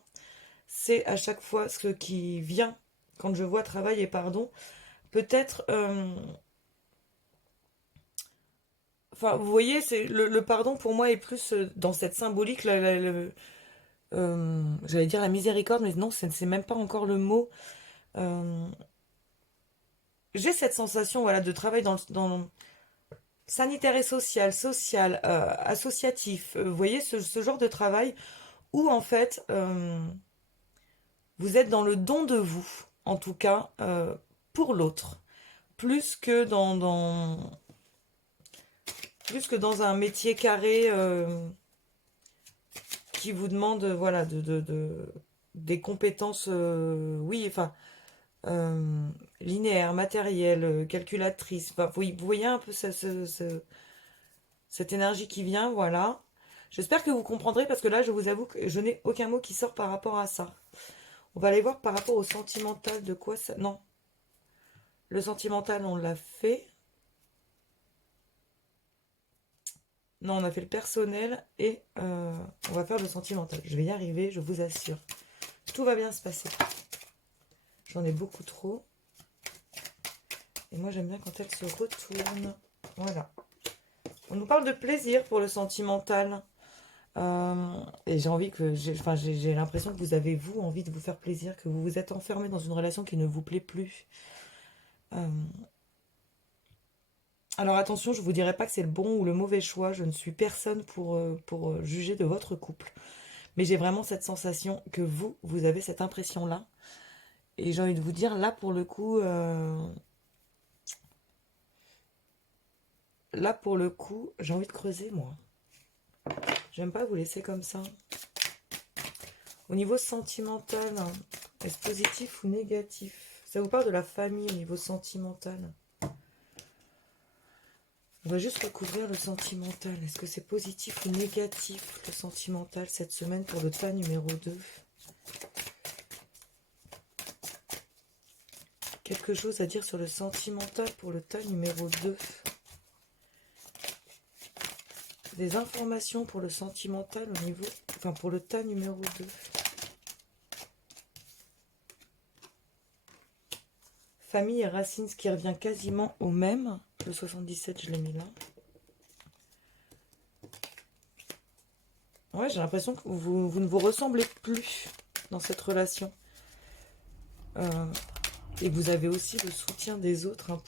C'est à chaque fois ce qui vient quand je vois travail et pardon. Peut-être, enfin, vous voyez, c'est le pardon pour moi est plus dans cette symbolique, j'allais dire la miséricorde, mais non, c'est même pas encore le mot. Euh, j'ai cette sensation, voilà, de travail dans sanitaire et social, associatif. Vous voyez, ce genre de travail où en fait, vous êtes dans le don de vous, en tout cas, pour l'autre, plus que plus que dans un métier carré qui vous demande, voilà, des compétences, oui, enfin, linéaires, matérielles, calculatrices. Enfin, vous voyez un peu cette énergie qui vient, voilà. J'espère que vous comprendrez parce que là, je vous avoue que je n'ai aucun mot qui sort par rapport à ça. On va aller voir par rapport au sentimental de quoi ça... Non, le sentimental, on l'a fait. Non, on a fait le personnel et on va faire le sentimental. Je vais y arriver, je vous assure. Tout va bien se passer. J'en ai beaucoup trop. Et moi, j'aime bien quand elle se retourne. Voilà. On nous parle de plaisir pour le sentimental. Et j'ai envie que... Enfin, j'ai l'impression que vous avez, vous, envie de vous faire plaisir, que vous vous êtes enfermé dans une relation qui ne vous plaît plus. Euh, alors attention, je vous dirai pas que c'est le bon ou le mauvais choix. Je ne suis personne pour juger de votre couple. Mais j'ai vraiment cette sensation que vous avez cette impression-là. Et j'ai envie de vous dire, là, pour le coup... Là, pour le coup, j'ai envie de creuser, moi. J'aime pas vous laisser comme ça. Au niveau sentimental, hein, est-ce positif ou négatif? Ça vous parle de la famille au niveau sentimental. On va juste recouvrir le sentimental. Est-ce que c'est positif ou négatif, le sentimental, cette semaine pour le tas numéro 2? Quelque chose à dire sur le sentimental pour le tas numéro 2? Des informations pour le sentimental au niveau... Enfin, pour le tas numéro 2. Famille et racines, ce qui revient quasiment au même. Le 77, je l'ai mis là. Ouais, j'ai l'impression que vous ne vous ressemblez plus dans cette relation. Et vous avez aussi le soutien des autres hein,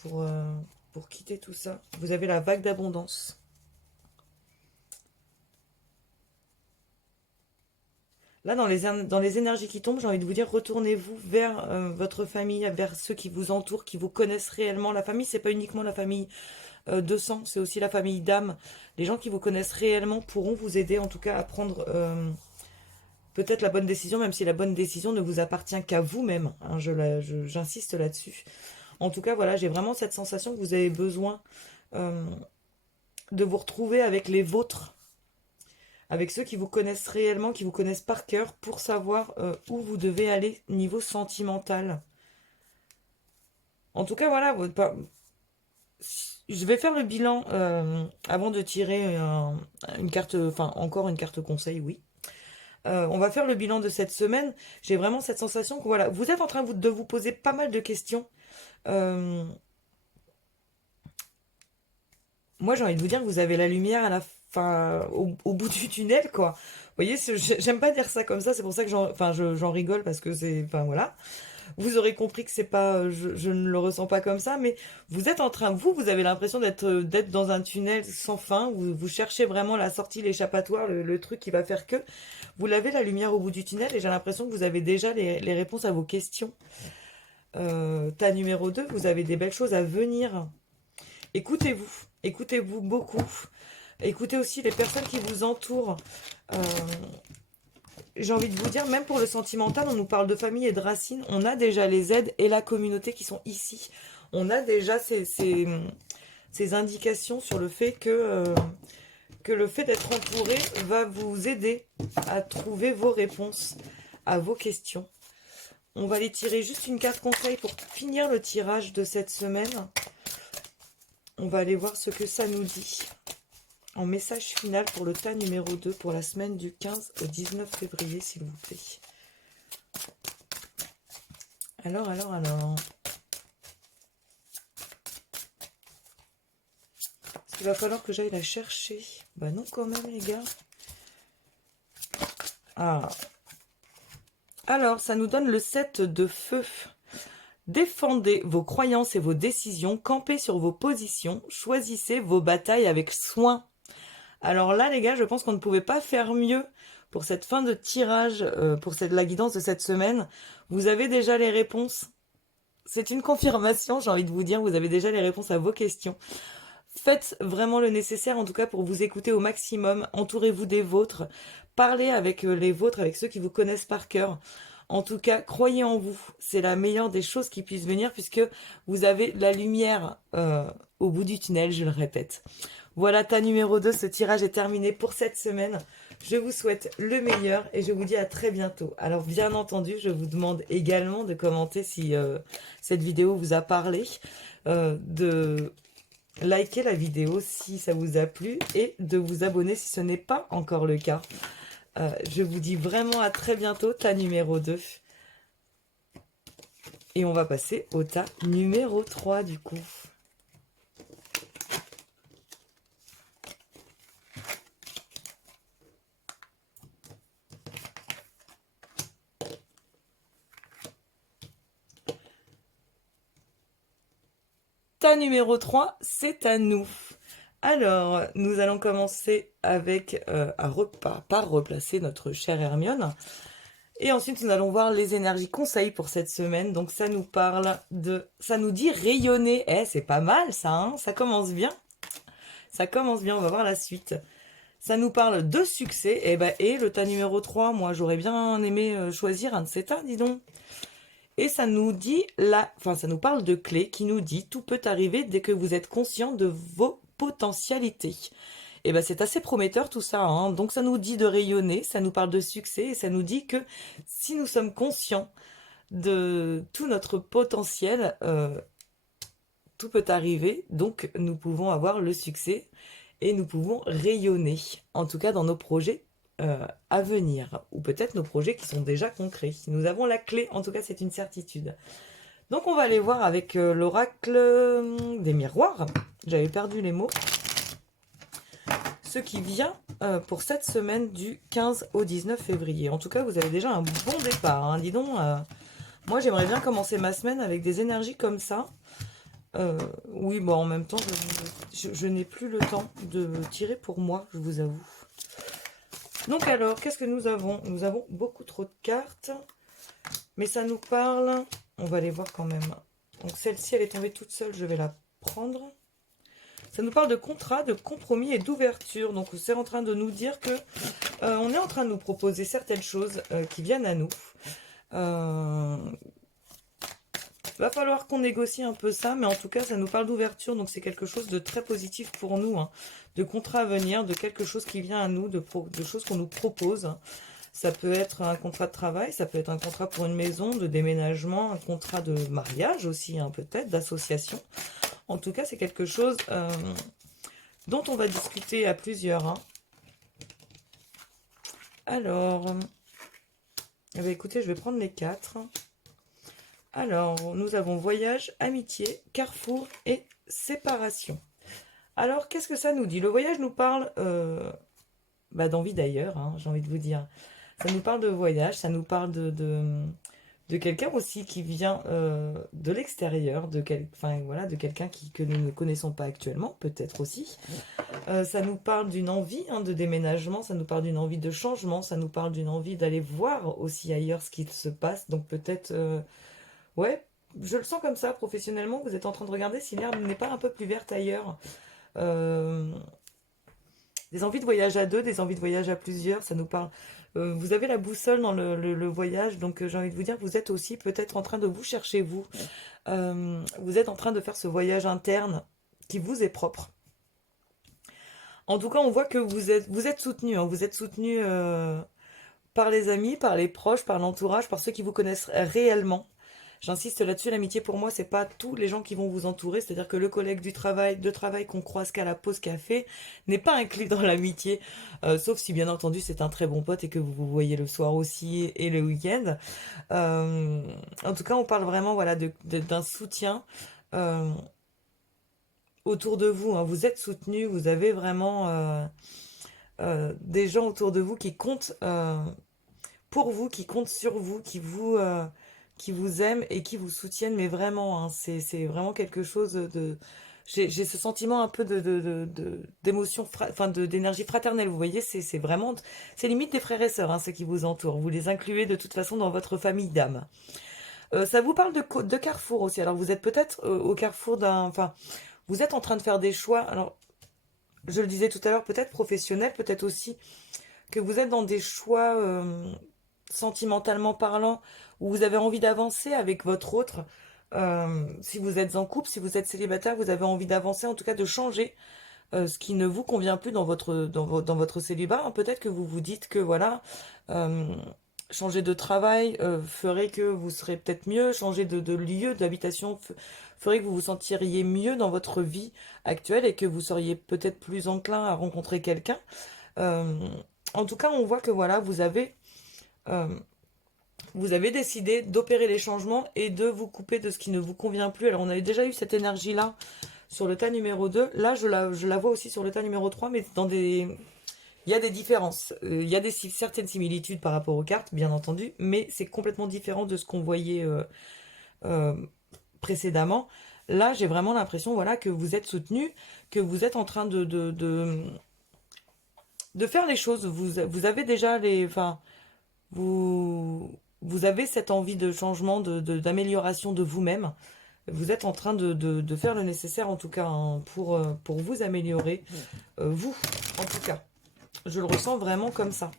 pour quitter tout ça. Vous avez la vague d'abondance. Là, dans les énergies qui tombent, j'ai envie de vous dire, retournez-vous vers votre famille, vers ceux qui vous entourent, qui vous connaissent réellement. La famille, c'est pas uniquement la famille de sang, c'est aussi la famille d'âme. Les gens qui vous connaissent réellement pourront vous aider, en tout cas, à prendre peut-être la bonne décision, même si la bonne décision ne vous appartient qu'à vous-même. Hein, j'insiste là-dessus. En tout cas, voilà, j'ai vraiment cette sensation que vous avez besoin euh, de vous retrouver avec les vôtres. avec ceux qui vous connaissent réellement, qui vous connaissent par cœur, pour savoir où vous devez aller niveau sentimental. En tout cas, voilà, je vais faire le bilan avant de tirer une carte, enfin encore une carte conseil, oui. On va faire le bilan de cette semaine. J'ai vraiment cette sensation que voilà, vous êtes en train de vous poser pas mal de questions. Euh, Moi, j'ai envie de vous dire que vous avez la lumière à la fin, au bout du tunnel, quoi. Vous voyez, j'aime pas dire ça comme ça, c'est pour ça que j'en rigole parce que c'est, enfin voilà. Vous aurez compris que c'est pas, je ne le ressens pas comme ça, mais vous êtes en train, vous avez l'impression d'être dans un tunnel sans fin. Vous cherchez vraiment la sortie, l'échappatoire, le truc qui va faire que vous l'avez la lumière au bout du tunnel et j'ai l'impression que vous avez déjà les réponses à vos questions. Tas numéro 2, vous avez des belles choses à venir. Écoutez-vous, écoutez-vous beaucoup. Écoutez aussi les personnes qui vous entourent. Euh, j'ai envie de vous dire, même pour le sentimental, on nous parle de famille et de racines. On a déjà les aides et la communauté qui sont ici. On a déjà ces indications sur le fait que le fait d'être entouré va vous aider à trouver vos réponses à vos questions. On va aller tirer juste une carte conseil pour finir le tirage de cette semaine. On va aller voir ce que ça nous dit. En message final pour le tas numéro 2 pour la semaine du 15 au 19 février, s'il vous plaît. Alors. Est-ce qu'il va falloir que j'aille la chercher? Bah non quand même les gars. Ah. Alors, ça nous donne le 7 de feu. Défendez vos croyances et vos décisions, campez sur vos positions, choisissez vos batailles avec soin. Alors là, les gars, je pense qu'on ne pouvait pas faire mieux pour cette fin de tirage, pour la guidance de cette semaine. Vous avez déjà les réponses. C'est une confirmation, j'ai envie de vous dire, vous avez déjà les réponses à vos questions. Faites vraiment le nécessaire, en tout cas, pour vous écouter au maximum. Entourez-vous des vôtres. Parlez avec les vôtres, avec ceux qui vous connaissent par cœur. En tout cas, croyez en vous. C'est la meilleure des choses qui puissent venir puisque vous avez la lumière au bout du tunnel, je le répète. Voilà, tas numéro 2, ce tirage est terminé pour cette semaine. Je vous souhaite le meilleur et je vous dis à très bientôt. Alors bien entendu, je vous demande également de commenter si cette vidéo vous a parlé, de liker la vidéo si ça vous a plu et de vous abonner si ce n'est pas encore le cas. Je vous dis vraiment à très bientôt, tas numéro 2. Et on va passer au tas numéro 3 du coup. Tas numéro 3, c'est à nous. Alors, nous allons commencer avec par replacer notre chère Hermione. Et ensuite, nous allons voir les énergies conseils pour cette semaine. Donc, ça nous parle de... Ça nous dit rayonner. Eh, c'est pas mal ça, hein, ça commence bien. Ça commence bien, on va voir la suite. Ça nous parle de succès. Et le tas numéro 3, moi, j'aurais bien aimé choisir un de ces tas, dis donc. Et ça nous dit ça nous parle de clés qui nous dit tout peut arriver dès que vous êtes conscient de vos potentialités. Et c'est assez prometteur tout ça, hein. Donc ça nous dit de rayonner, ça nous parle de succès et ça nous dit que si nous sommes conscients de tout notre potentiel, tout peut arriver. Donc nous pouvons avoir le succès et nous pouvons rayonner, en tout cas dans nos projets à venir, ou peut-être nos projets qui sont déjà concrets. Nous avons la clé, en tout cas c'est une certitude. Donc on va aller voir avec l'oracle des miroirs, j'avais perdu les mots, ce qui vient pour cette semaine du 15 au 19 février. En tout cas vous avez déjà un bon départ, hein. Dis donc, moi j'aimerais bien commencer ma semaine avec des énergies comme ça. Oui, bon en même temps je n'ai plus le temps de tirer pour moi, je vous avoue. Donc alors, qu'est-ce que nous avons? Nous avons beaucoup trop de cartes, mais ça nous parle... On va les voir quand même. Donc celle-ci, elle est tombée toute seule, je vais la prendre. Ça nous parle de contrat, de compromis et d'ouverture. Donc c'est en train de nous dire que on est en train de nous proposer certaines choses qui viennent à nous. Va falloir qu'on négocie un peu ça, mais en tout cas, ça nous parle d'ouverture, donc c'est quelque chose de très positif pour nous, hein, de contrat à venir, de quelque chose qui vient à nous, de choses qu'on nous propose. Ça peut être un contrat de travail, ça peut être un contrat pour une maison, de déménagement, un contrat de mariage aussi, hein, peut-être, d'association. En tout cas, c'est quelque chose dont on va discuter à plusieurs. Hein. Alors, eh bien, écoutez, je vais prendre les 4. Alors, nous avons voyage, amitié, carrefour et séparation. Alors, qu'est-ce que ça nous dit? Le voyage nous parle d'envie d'ailleurs, hein, j'ai envie de vous dire. Ça nous parle de voyage, ça nous parle de quelqu'un aussi qui vient de l'extérieur, enfin, voilà, de quelqu'un que nous ne connaissons pas actuellement, peut-être aussi. Ça nous parle d'une envie de déménagement, ça nous parle d'une envie de changement, ça nous parle d'une envie d'aller voir aussi ailleurs ce qui se passe. Donc peut-être... ouais, je le sens comme ça, professionnellement, vous êtes en train de regarder si l'herbe n'est pas un peu plus verte ailleurs. Des envies de voyage à deux, des envies de voyage à plusieurs, ça nous parle. Vous avez la boussole dans le voyage, donc j'ai envie de vous dire que vous êtes aussi peut-être en train de vous chercher, vous. Vous êtes en train de faire ce voyage interne qui vous est propre. En tout cas, on voit que vous êtes soutenu, hein, vous êtes soutenu par les amis, par les proches, par l'entourage, par ceux qui vous connaissent réellement. J'insiste là-dessus, l'amitié pour moi, c'est pas tous les gens qui vont vous entourer, c'est-à-dire que le collègue de travail qu'on croise qu'à la pause café n'est pas inclus dans l'amitié, sauf si bien entendu c'est un très bon pote et que vous vous voyez le soir aussi et le week-end. En tout cas, on parle vraiment voilà, d'un soutien autour de vous. Hein. Vous êtes soutenu, vous avez vraiment des gens autour de vous qui comptent pour vous, qui comptent sur vous, qui vous aiment et qui vous soutiennent, mais vraiment, hein, c'est vraiment quelque chose de... J'ai ce sentiment un peu d'émotion, enfin d'énergie fraternelle, vous voyez, c'est vraiment... C'est limite des frères et sœurs, hein, ceux qui vous entourent. Vous les incluez de toute façon dans votre famille d'âmes. Ça vous parle de carrefour aussi. Alors vous êtes peut-être au carrefour d'un... Enfin, vous êtes en train de faire des choix. Alors, je le disais tout à l'heure, peut-être professionnel, peut-être aussi que vous êtes dans des choix sentimentalement parlant, où vous avez envie d'avancer avec votre autre. Si vous êtes en couple, si vous êtes célibataire, vous avez envie d'avancer, en tout cas de changer ce qui ne vous convient plus dans votre célibat. Hein. Peut-être que vous vous dites que voilà, euh, changer de travail ferait que vous serez peut-être mieux, changer de lieu d'habitation ferait que vous vous sentiriez mieux dans votre vie actuelle et que vous seriez peut-être plus enclin à rencontrer quelqu'un. Euh, En tout cas, on voit que voilà, euh, vous avez décidé d'opérer les changements et de vous couper de ce qui ne vous convient plus. Alors, on avait déjà eu cette énergie-là sur le tas numéro 2. Là, je la vois aussi sur le tas numéro 3, mais il y a des différences. Il y a certaines similitudes par rapport aux cartes, bien entendu, mais c'est complètement différent de ce qu'on voyait euh, précédemment. Là, j'ai vraiment l'impression voilà, que vous êtes soutenu, que vous êtes en train de faire les choses. Vous avez déjà les... Enfin, vous avez cette envie de changement, d'amélioration de vous-même. Vous êtes en train de faire le nécessaire, en tout cas, hein, pour vous améliorer. Vous, en tout cas. Je le ressens vraiment comme ça.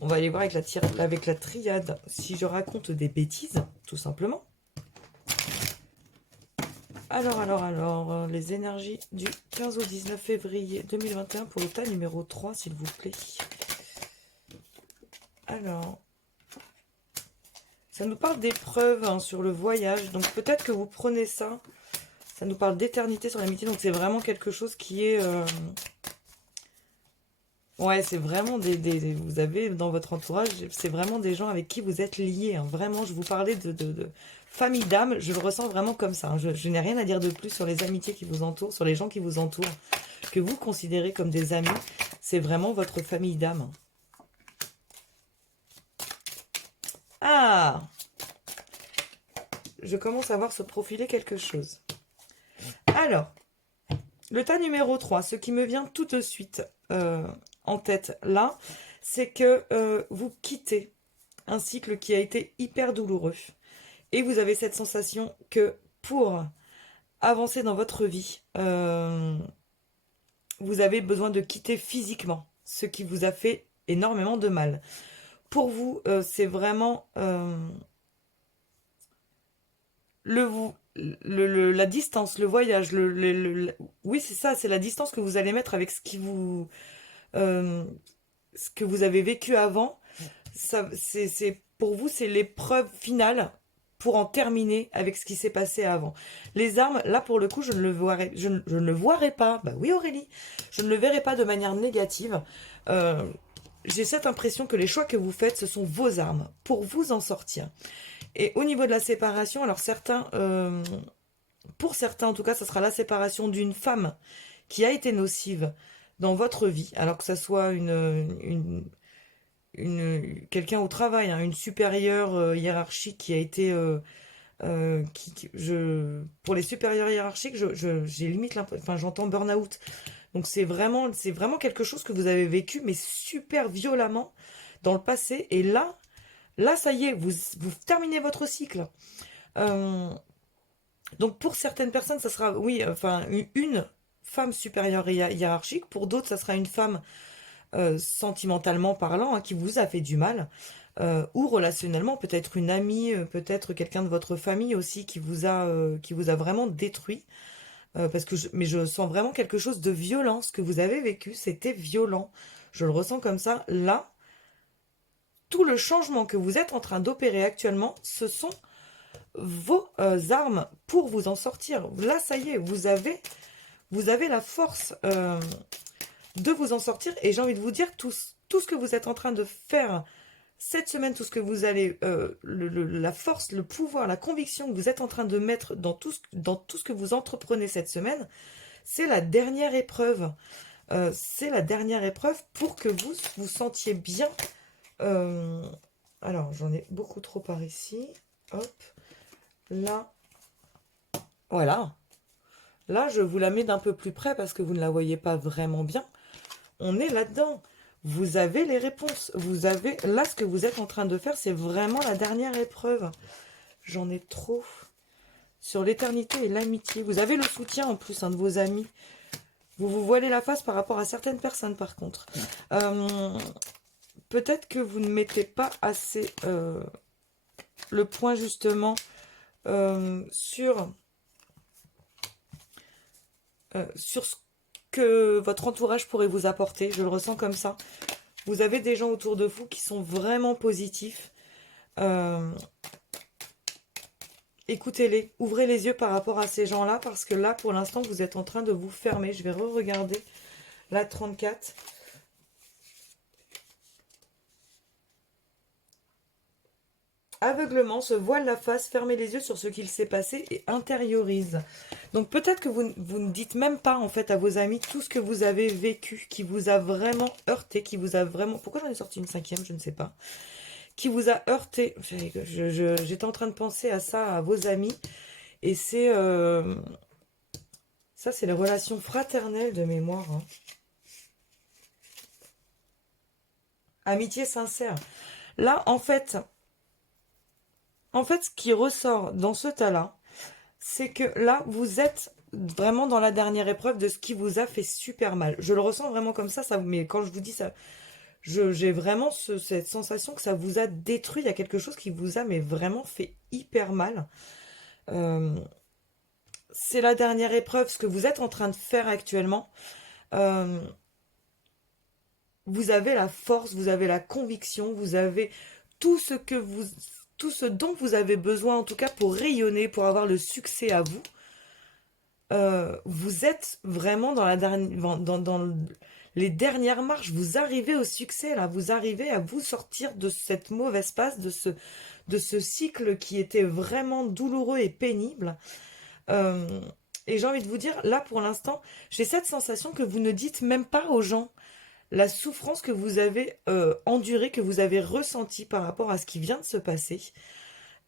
On va aller voir avec la triade si je raconte des bêtises, tout simplement. Alors, les énergies du 15 au 19 février 2021 pour le tas numéro 3, s'il vous plaît. Alors, ça nous parle d'épreuves hein, sur le voyage, donc peut-être que vous prenez ça. Ça nous parle d'éternité sur l'amitié, donc c'est vraiment quelque chose qui est... Ouais, c'est vraiment vous avez dans votre entourage, c'est vraiment des gens avec qui vous êtes liés. Hein. Vraiment, je vous parlais de famille d'âme, je le ressens vraiment comme ça. Hein. Je n'ai rien à dire de plus sur les amitiés qui vous entourent, sur les gens qui vous entourent, que vous considérez comme des amis. C'est vraiment votre famille d'âme. Ah! Je commence à voir se profiler quelque chose. Alors, le tas numéro 3, ce qui me vient tout de suite en tête là, c'est que vous quittez un cycle qui a été hyper douloureux. Et vous avez cette sensation que pour avancer dans votre vie, vous avez besoin de quitter physiquement ce qui vous a fait énormément de mal. Pour vous, c'est vraiment la distance, le voyage, oui, c'est ça, c'est la distance que vous allez mettre avec euh, ce que vous avez vécu avant. Ça, pour vous, c'est l'épreuve finale pour en terminer avec ce qui s'est passé avant. Les armes, là, pour le coup, je ne le voirai pas. Bah oui, Aurélie, je ne le verrai pas de manière négative. Euh, j'ai cette impression que les choix que vous faites, ce sont vos armes pour vous en sortir. Et au niveau de la séparation, alors pour certains en tout cas, ça sera la séparation d'une femme qui a été nocive dans votre vie, alors que ça soit quelqu'un au travail, hein, une supérieure hiérarchique qui a été pour les supérieurs hiérarchiques, j'ai limite enfin j'entends burn-out. Donc c'est vraiment quelque chose que vous avez vécu mais super violemment dans le passé. Et là ça y est, vous terminez votre cycle. Euh, donc pour certaines personnes, ça sera, oui, enfin, une femme supérieure hiérarchique. Pour d'autres, ça sera une femme sentimentalement parlant, hein, qui vous a fait du mal. Ou relationnellement, peut-être une amie, peut-être quelqu'un de votre famille aussi qui vous a vraiment détruit. Mais je sens vraiment quelque chose de violent. Ce que vous avez vécu, c'était violent. Je le ressens comme ça. Là, tout le changement que vous êtes en train d'opérer actuellement, ce sont vos armes pour vous en sortir. Là, ça y est, vous avez la force de vous en sortir. Et j'ai envie de vous dire, tout ce que vous êtes en train de faire cette semaine, tout ce que vous allez, la force, le pouvoir, la conviction que vous êtes en train de mettre dans tout ce que vous entreprenez cette semaine, c'est la dernière épreuve. C'est la dernière épreuve pour que vous vous sentiez bien. Euh, alors, j'en ai beaucoup trop par ici. Hop. Là, voilà. Là, je vous la mets d'un peu plus près parce que vous ne la voyez pas vraiment bien. On est là-dedans. Vous avez les réponses. Vous avez... Là, ce que vous êtes en train de faire, c'est vraiment la dernière épreuve. J'en ai trop. Sur l'éternité et l'amitié. Vous avez le soutien en plus, hein, de vos amis. Vous vous voilez la face par rapport à certaines personnes, par contre. Peut-être que vous ne mettez pas assez le point, justement, sur ce que votre entourage pourrait vous apporter. Je le ressens comme ça. Vous avez des gens autour de vous qui sont vraiment positifs. Écoutez-les. Ouvrez les yeux par rapport à ces gens-là, parce que là, pour l'instant, vous êtes en train de vous fermer. Je vais re-regarder la 34. Aveuglement, se voile la face, fermez les yeux sur ce qu'il s'est passé et intériorise. Donc peut-être que vous ne dites même pas en fait à vos amis tout ce que vous avez vécu, qui vous a vraiment heurté, qui vous a vraiment... Pourquoi j'en ai sorti une cinquième, je ne sais pas. Qui vous a heurté. J'étais en train de penser à ça, à vos amis. Et c'est... ça, c'est les relations fraternelles de mémoire. Hein. Amitié sincère. Là, en fait, ce qui ressort dans ce tas-là, c'est que là, vous êtes vraiment dans la dernière épreuve de ce qui vous a fait super mal. Je le ressens vraiment comme ça, mais quand je vous dis ça, j'ai vraiment cette sensation que ça vous a détruit. Il y a quelque chose qui vous a mais vraiment fait hyper mal. C'est la dernière épreuve, ce que vous êtes en train de faire actuellement. Euh, vous avez la force, vous avez la conviction, vous avez tout ce que vous, tout ce dont vous avez besoin, en tout cas pour rayonner, pour avoir le succès à vous. Vous êtes vraiment dans les dernières marches. Vous arrivez au succès là. Vous arrivez à vous sortir de cette mauvaise passe, de ce cycle qui était vraiment douloureux et pénible. Euh, et j'ai envie de vous dire, là pour l'instant, j'ai cette sensation que vous ne dites même pas aux gens la souffrance que vous avez endurée, que vous avez ressentie par rapport à ce qui vient de se passer.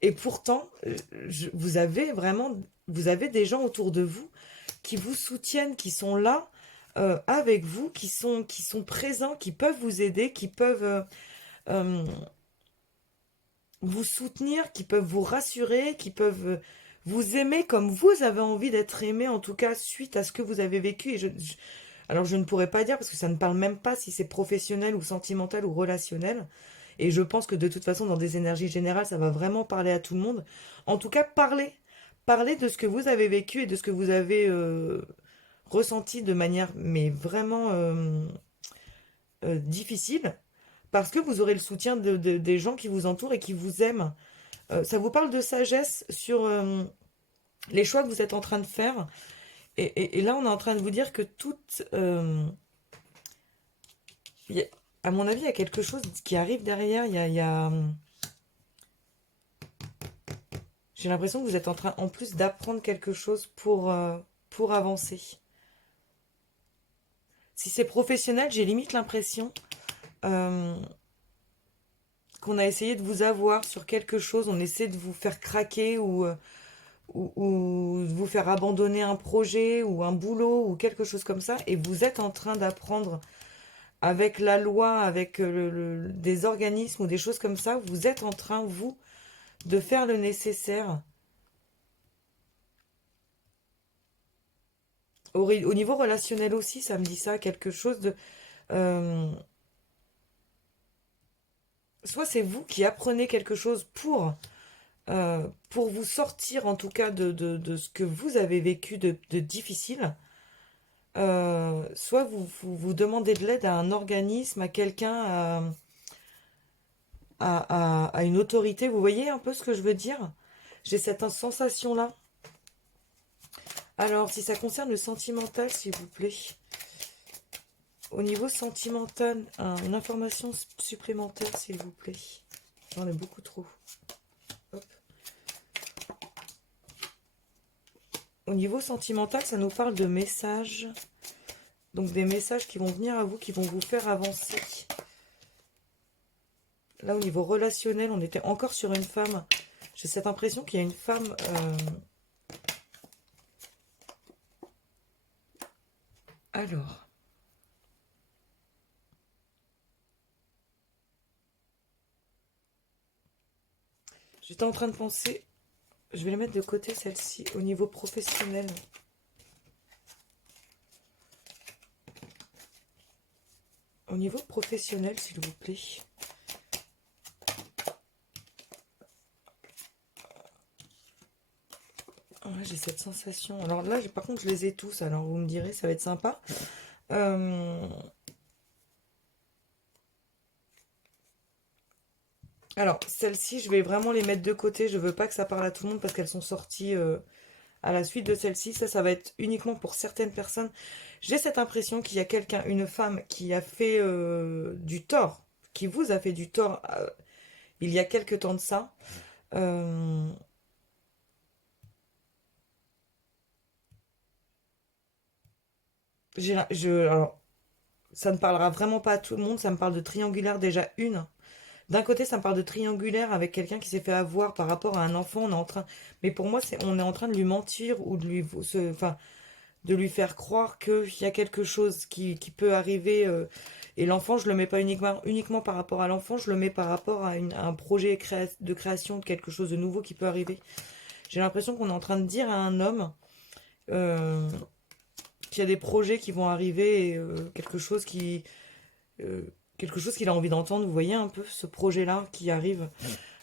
Et pourtant, vous avez des gens autour de vous qui vous soutiennent, qui sont là avec vous, qui sont présents, qui peuvent vous aider, qui peuvent euh, vous soutenir, qui peuvent vous rassurer, qui peuvent vous aimer comme vous avez envie d'être aimé, en tout cas suite à ce que vous avez vécu. Alors je ne pourrais pas dire parce que ça ne parle même pas si c'est professionnel ou sentimental ou relationnel. Et je pense que de toute façon, dans des énergies générales, ça va vraiment parler à tout le monde. En tout cas, parlez. parler de ce que vous avez vécu et de ce que vous avez ressenti de manière, mais vraiment difficile, parce que vous aurez le soutien des gens qui vous entourent et qui vous aiment. Ça vous parle de sagesse sur les choix que vous êtes en train de faire. Et là, on est en train de vous dire que toute... à mon avis, il y a quelque chose qui arrive derrière. J'ai l'impression que vous êtes en train, en plus, d'apprendre quelque chose pour avancer. Si c'est professionnel, j'ai limite l'impression euh, qu'on a essayé de vous avoir sur quelque chose. On essaie de vous faire craquer ou de vous faire abandonner un projet ou un boulot ou quelque chose comme ça. Et vous êtes en train d'apprendre avec la loi, avec des organismes ou des choses comme ça. Vous êtes en train, vous, de faire le nécessaire. Au niveau relationnel aussi, ça me dit ça, quelque chose de... euh, soit c'est vous qui apprenez quelque chose pour vous sortir en tout cas de ce que vous avez vécu de difficile. Soit vous demandez de l'aide à un organisme, à quelqu'un, à une autorité. Vous voyez un peu ce que je veux dire? J'ai cette sensation-là. Alors, si ça concerne le sentimental, s'il vous plaît. Au niveau sentimental, une information supplémentaire, s'il vous plaît. J'en ai beaucoup trop. Hop. Au niveau sentimental, ça nous parle de messages. Donc des messages qui vont venir à vous, qui vont vous faire avancer. Là, au niveau relationnel, on était encore sur une femme. J'ai cette impression qu'il y a une femme... Alors... J'étais en train de penser... Je vais les mettre de côté, celle-ci, au niveau professionnel. Au niveau professionnel, s'il vous plaît. Ouais, j'ai cette sensation. Alors là, par contre, je les ai tous. Alors vous me direz, ça va être sympa. Alors, celles-ci, je vais vraiment les mettre de côté. Je veux pas que ça parle à tout le monde parce qu'elles sont sorties à la suite de celle-ci. Ça va être uniquement pour certaines personnes. J'ai cette impression qu'il y a quelqu'un, une femme, qui a fait du tort, qui vous a fait du tort il y a quelque temps de ça. Euh, alors, ça ne parlera vraiment pas à tout le monde. Ça me parle de triangulaire déjà une. D'un côté, ça me parle de triangulaire avec quelqu'un qui s'est fait avoir par rapport à un enfant. On est en train, mais pour moi, on est en train de lui mentir ou enfin, de lui faire croire qu'il y a quelque chose qui peut arriver. Et l'enfant, je le mets pas uniquement par rapport à l'enfant, je le mets par rapport à un projet de création de quelque chose de nouveau qui peut arriver. J'ai l'impression qu'on est en train de dire à un homme euh, qu'il y a des projets qui vont arriver et euh, quelque chose qu'il a envie d'entendre. Vous voyez un peu ce projet-là qui arrive.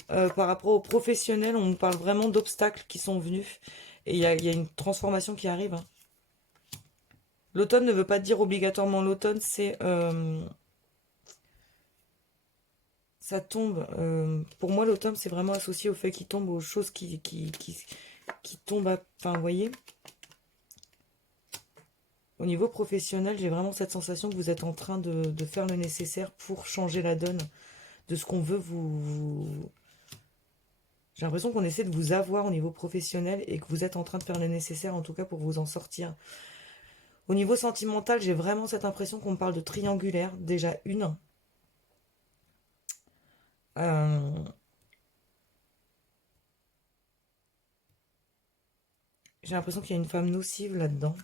Par rapport aux professionnels, on nous parle vraiment d'obstacles qui sont venus. Et il y a une transformation qui arrive. Hein. L'automne ne veut pas dire obligatoirement l'automne, c'est... ça tombe. Pour moi, l'automne, c'est vraiment associé au fait qu'il tombe aux choses qui tombent. Enfin, vous voyez. Au niveau professionnel, j'ai vraiment cette sensation que vous êtes en train de faire le nécessaire pour changer la donne de ce qu'on veut J'ai l'impression qu'on essaie de vous avoir au niveau professionnel et que vous êtes en train de faire le nécessaire, en tout cas, pour vous en sortir. Au niveau sentimental, j'ai vraiment cette impression qu'on me parle de triangulaire, déjà une. Euh, j'ai l'impression qu'il y a une femme nocive là-dedans.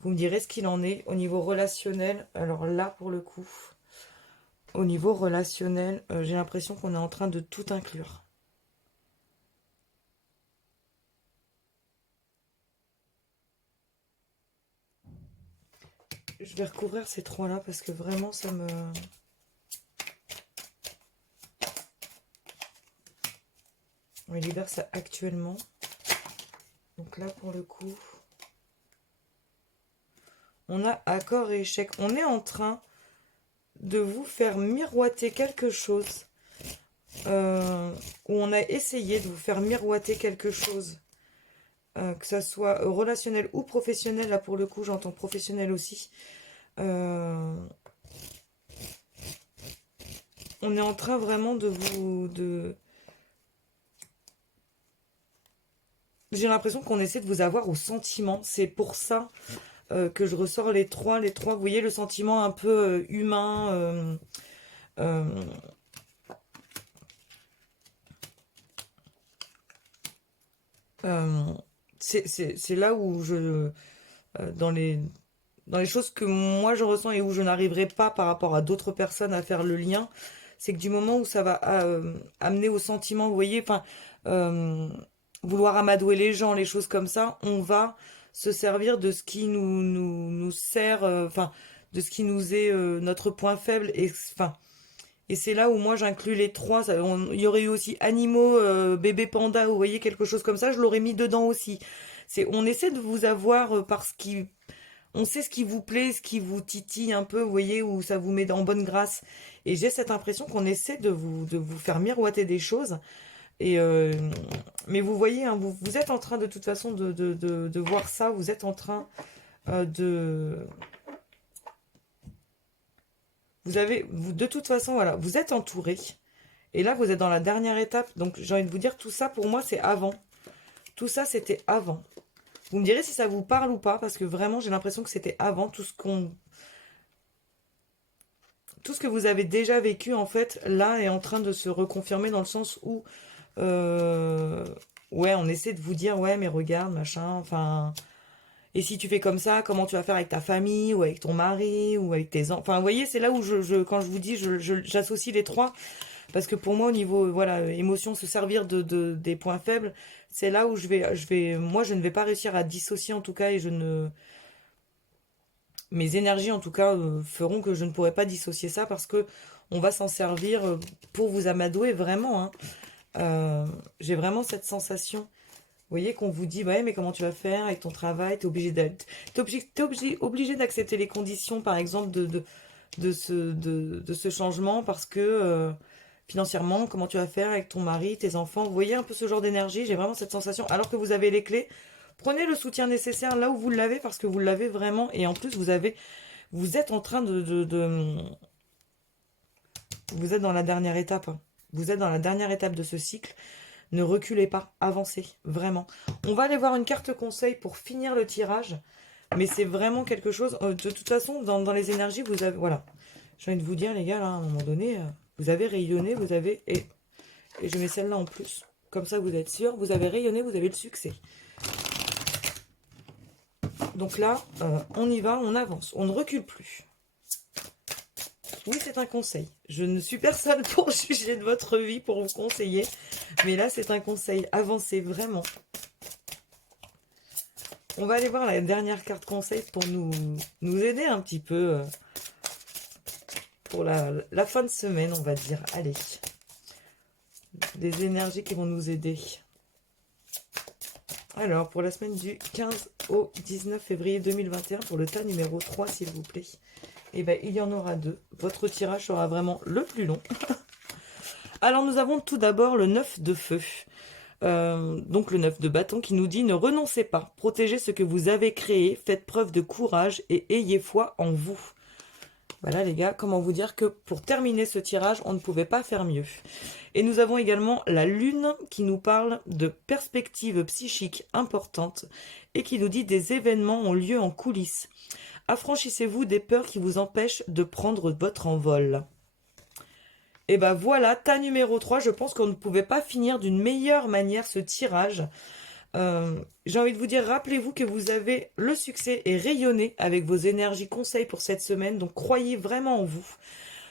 Vous me direz ce qu'il en est au niveau relationnel. Alors là, pour le coup, au niveau relationnel, j'ai l'impression qu'on est en train de tout inclure. Je vais recouvrir ces trois-là parce que vraiment, ça me... On libère ça actuellement. Donc là, pour le coup, on a accord et échec. On est en train de vous faire miroiter quelque chose. Où on a essayé de vous faire miroiter quelque chose. Que ça soit relationnel ou professionnel. Là, pour le coup, j'entends professionnel aussi. On est en train vraiment de vous... J'ai l'impression qu'on essaie de vous avoir au sentiment. C'est pour ça que je ressors les trois. Les trois, vous voyez, le sentiment un peu humain. C'est là où dans les choses que moi je ressens et où je n'arriverai pas par rapport à d'autres personnes à faire le lien, c'est que du moment où ça va amener au sentiment, vous voyez, enfin, euh, vouloir amadouer les gens, les choses comme ça, on va se servir de ce qui nous sert, enfin, de ce qui nous est notre point faible, et enfin, et c'est là où moi j'inclus les trois. Il y aurait eu aussi animaux, bébé panda, vous voyez, quelque chose comme ça, je l'aurais mis dedans aussi. On essaie de vous avoir parce qu'on sait ce qui vous plaît, ce qui vous titille un peu, vous voyez, où ça vous met en bonne grâce. Et j'ai cette impression qu'on essaie de vous faire miroiter des choses. Et mais vous voyez, hein, vous êtes en train de toute façon de voir ça, vous êtes en train de... de toute façon, voilà, vous êtes entouré. Et là, vous êtes dans la dernière étape. Donc, j'ai envie de vous dire, tout ça, pour moi, c'est avant. Tout ça, c'était avant. Vous me direz si ça vous parle ou pas, parce que vraiment, j'ai l'impression que c'était avant tout ce que vous avez déjà vécu, en fait, là, est en train de se reconfirmer dans le sens où, euh, ouais, on essaie de vous dire, ouais, mais regarde, machin, enfin, et si tu fais comme ça, comment tu vas faire avec ta famille, ou avec ton mari, ou avec tes enfants. Enfin, vous voyez, c'est là où quand je vous dis, j'associe les trois. Parce que pour moi, au niveau, voilà, émotion, se servir des points faibles, c'est là où moi, je ne vais pas réussir à dissocier en tout cas, mes énergies en tout cas feront que je ne pourrai pas dissocier ça parce que on va s'en servir pour vous amadouer vraiment, hein. J'ai vraiment cette sensation. Vous voyez qu'on vous dit, ouais, mais comment tu vas faire avec ton travail? T'es obligé d'accepter les conditions, par exemple, de ce changement parce que financièrement, comment tu vas faire avec ton mari, tes enfants. Vous voyez un peu ce genre d'énergie, j'ai vraiment cette sensation. Alors que vous avez les clés, prenez le soutien nécessaire là où vous l'avez parce que vous l'avez vraiment. Et en plus, vous êtes en train vous êtes dans la dernière étape, hein. Vous êtes dans la dernière étape de ce cycle. Ne reculez pas, avancez, vraiment. On va aller voir une carte conseil pour finir le tirage. Mais c'est vraiment quelque chose. De toute façon, dans les énergies, vous avez. Voilà. J'ai envie de vous dire, les gars, là, à un moment donné, vous avez rayonné, vous avez. Et je mets celle-là en plus. Comme ça, vous êtes sûr. Vous avez rayonné, vous avez le succès. Donc là, on y va, on avance. On ne recule plus. Oui, c'est un conseil. Je ne suis personne pour juger de votre vie, pour vous conseiller. Mais là, c'est un conseil. Avancez vraiment. On va aller voir la dernière carte conseil pour nous aider un petit peu pour la fin de semaine, on va dire. Allez. Des énergies qui vont nous aider. Alors, pour la semaine du 15 au 19 février 2021, pour le tas numéro 3, s'il vous plaît. Eh bien, il y en aura deux. Votre tirage sera vraiment le plus long. Alors, nous avons tout d'abord le 9 de feu. Donc le 9 de bâton qui nous dit: ne renoncez pas, protégez ce que vous avez créé, faites preuve de courage et ayez foi en vous. Voilà les gars, comment vous dire que pour terminer ce tirage, on ne pouvait pas faire mieux. Et nous avons également la lune qui nous parle de perspectives psychiques importantes et qui nous dit: des événements ont lieu en coulisses. Affranchissez-vous des peurs qui vous empêchent de prendre votre envol. Et ben voilà, tas numéro 3, je pense qu'on ne pouvait pas finir d'une meilleure manière ce tirage. J'ai envie de vous dire, rappelez-vous que vous avez le succès et rayonnez avec vos énergies conseils pour cette semaine, donc croyez vraiment en vous.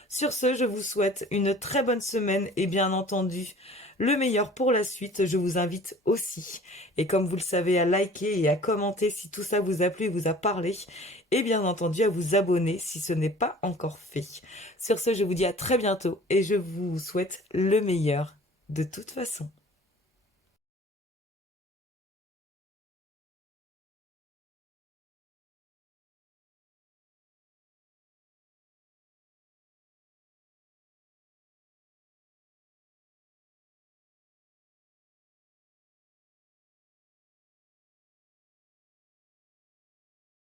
Sur ce, je vous souhaite une très bonne semaine et bien entendu, le meilleur pour la suite. Je vous invite aussi, et comme vous le savez, à liker et à commenter si tout ça vous a plu et vous a parlé. Et bien entendu, à vous abonner si ce n'est pas encore fait. Sur ce, je vous dis à très bientôt et je vous souhaite le meilleur de toute façon.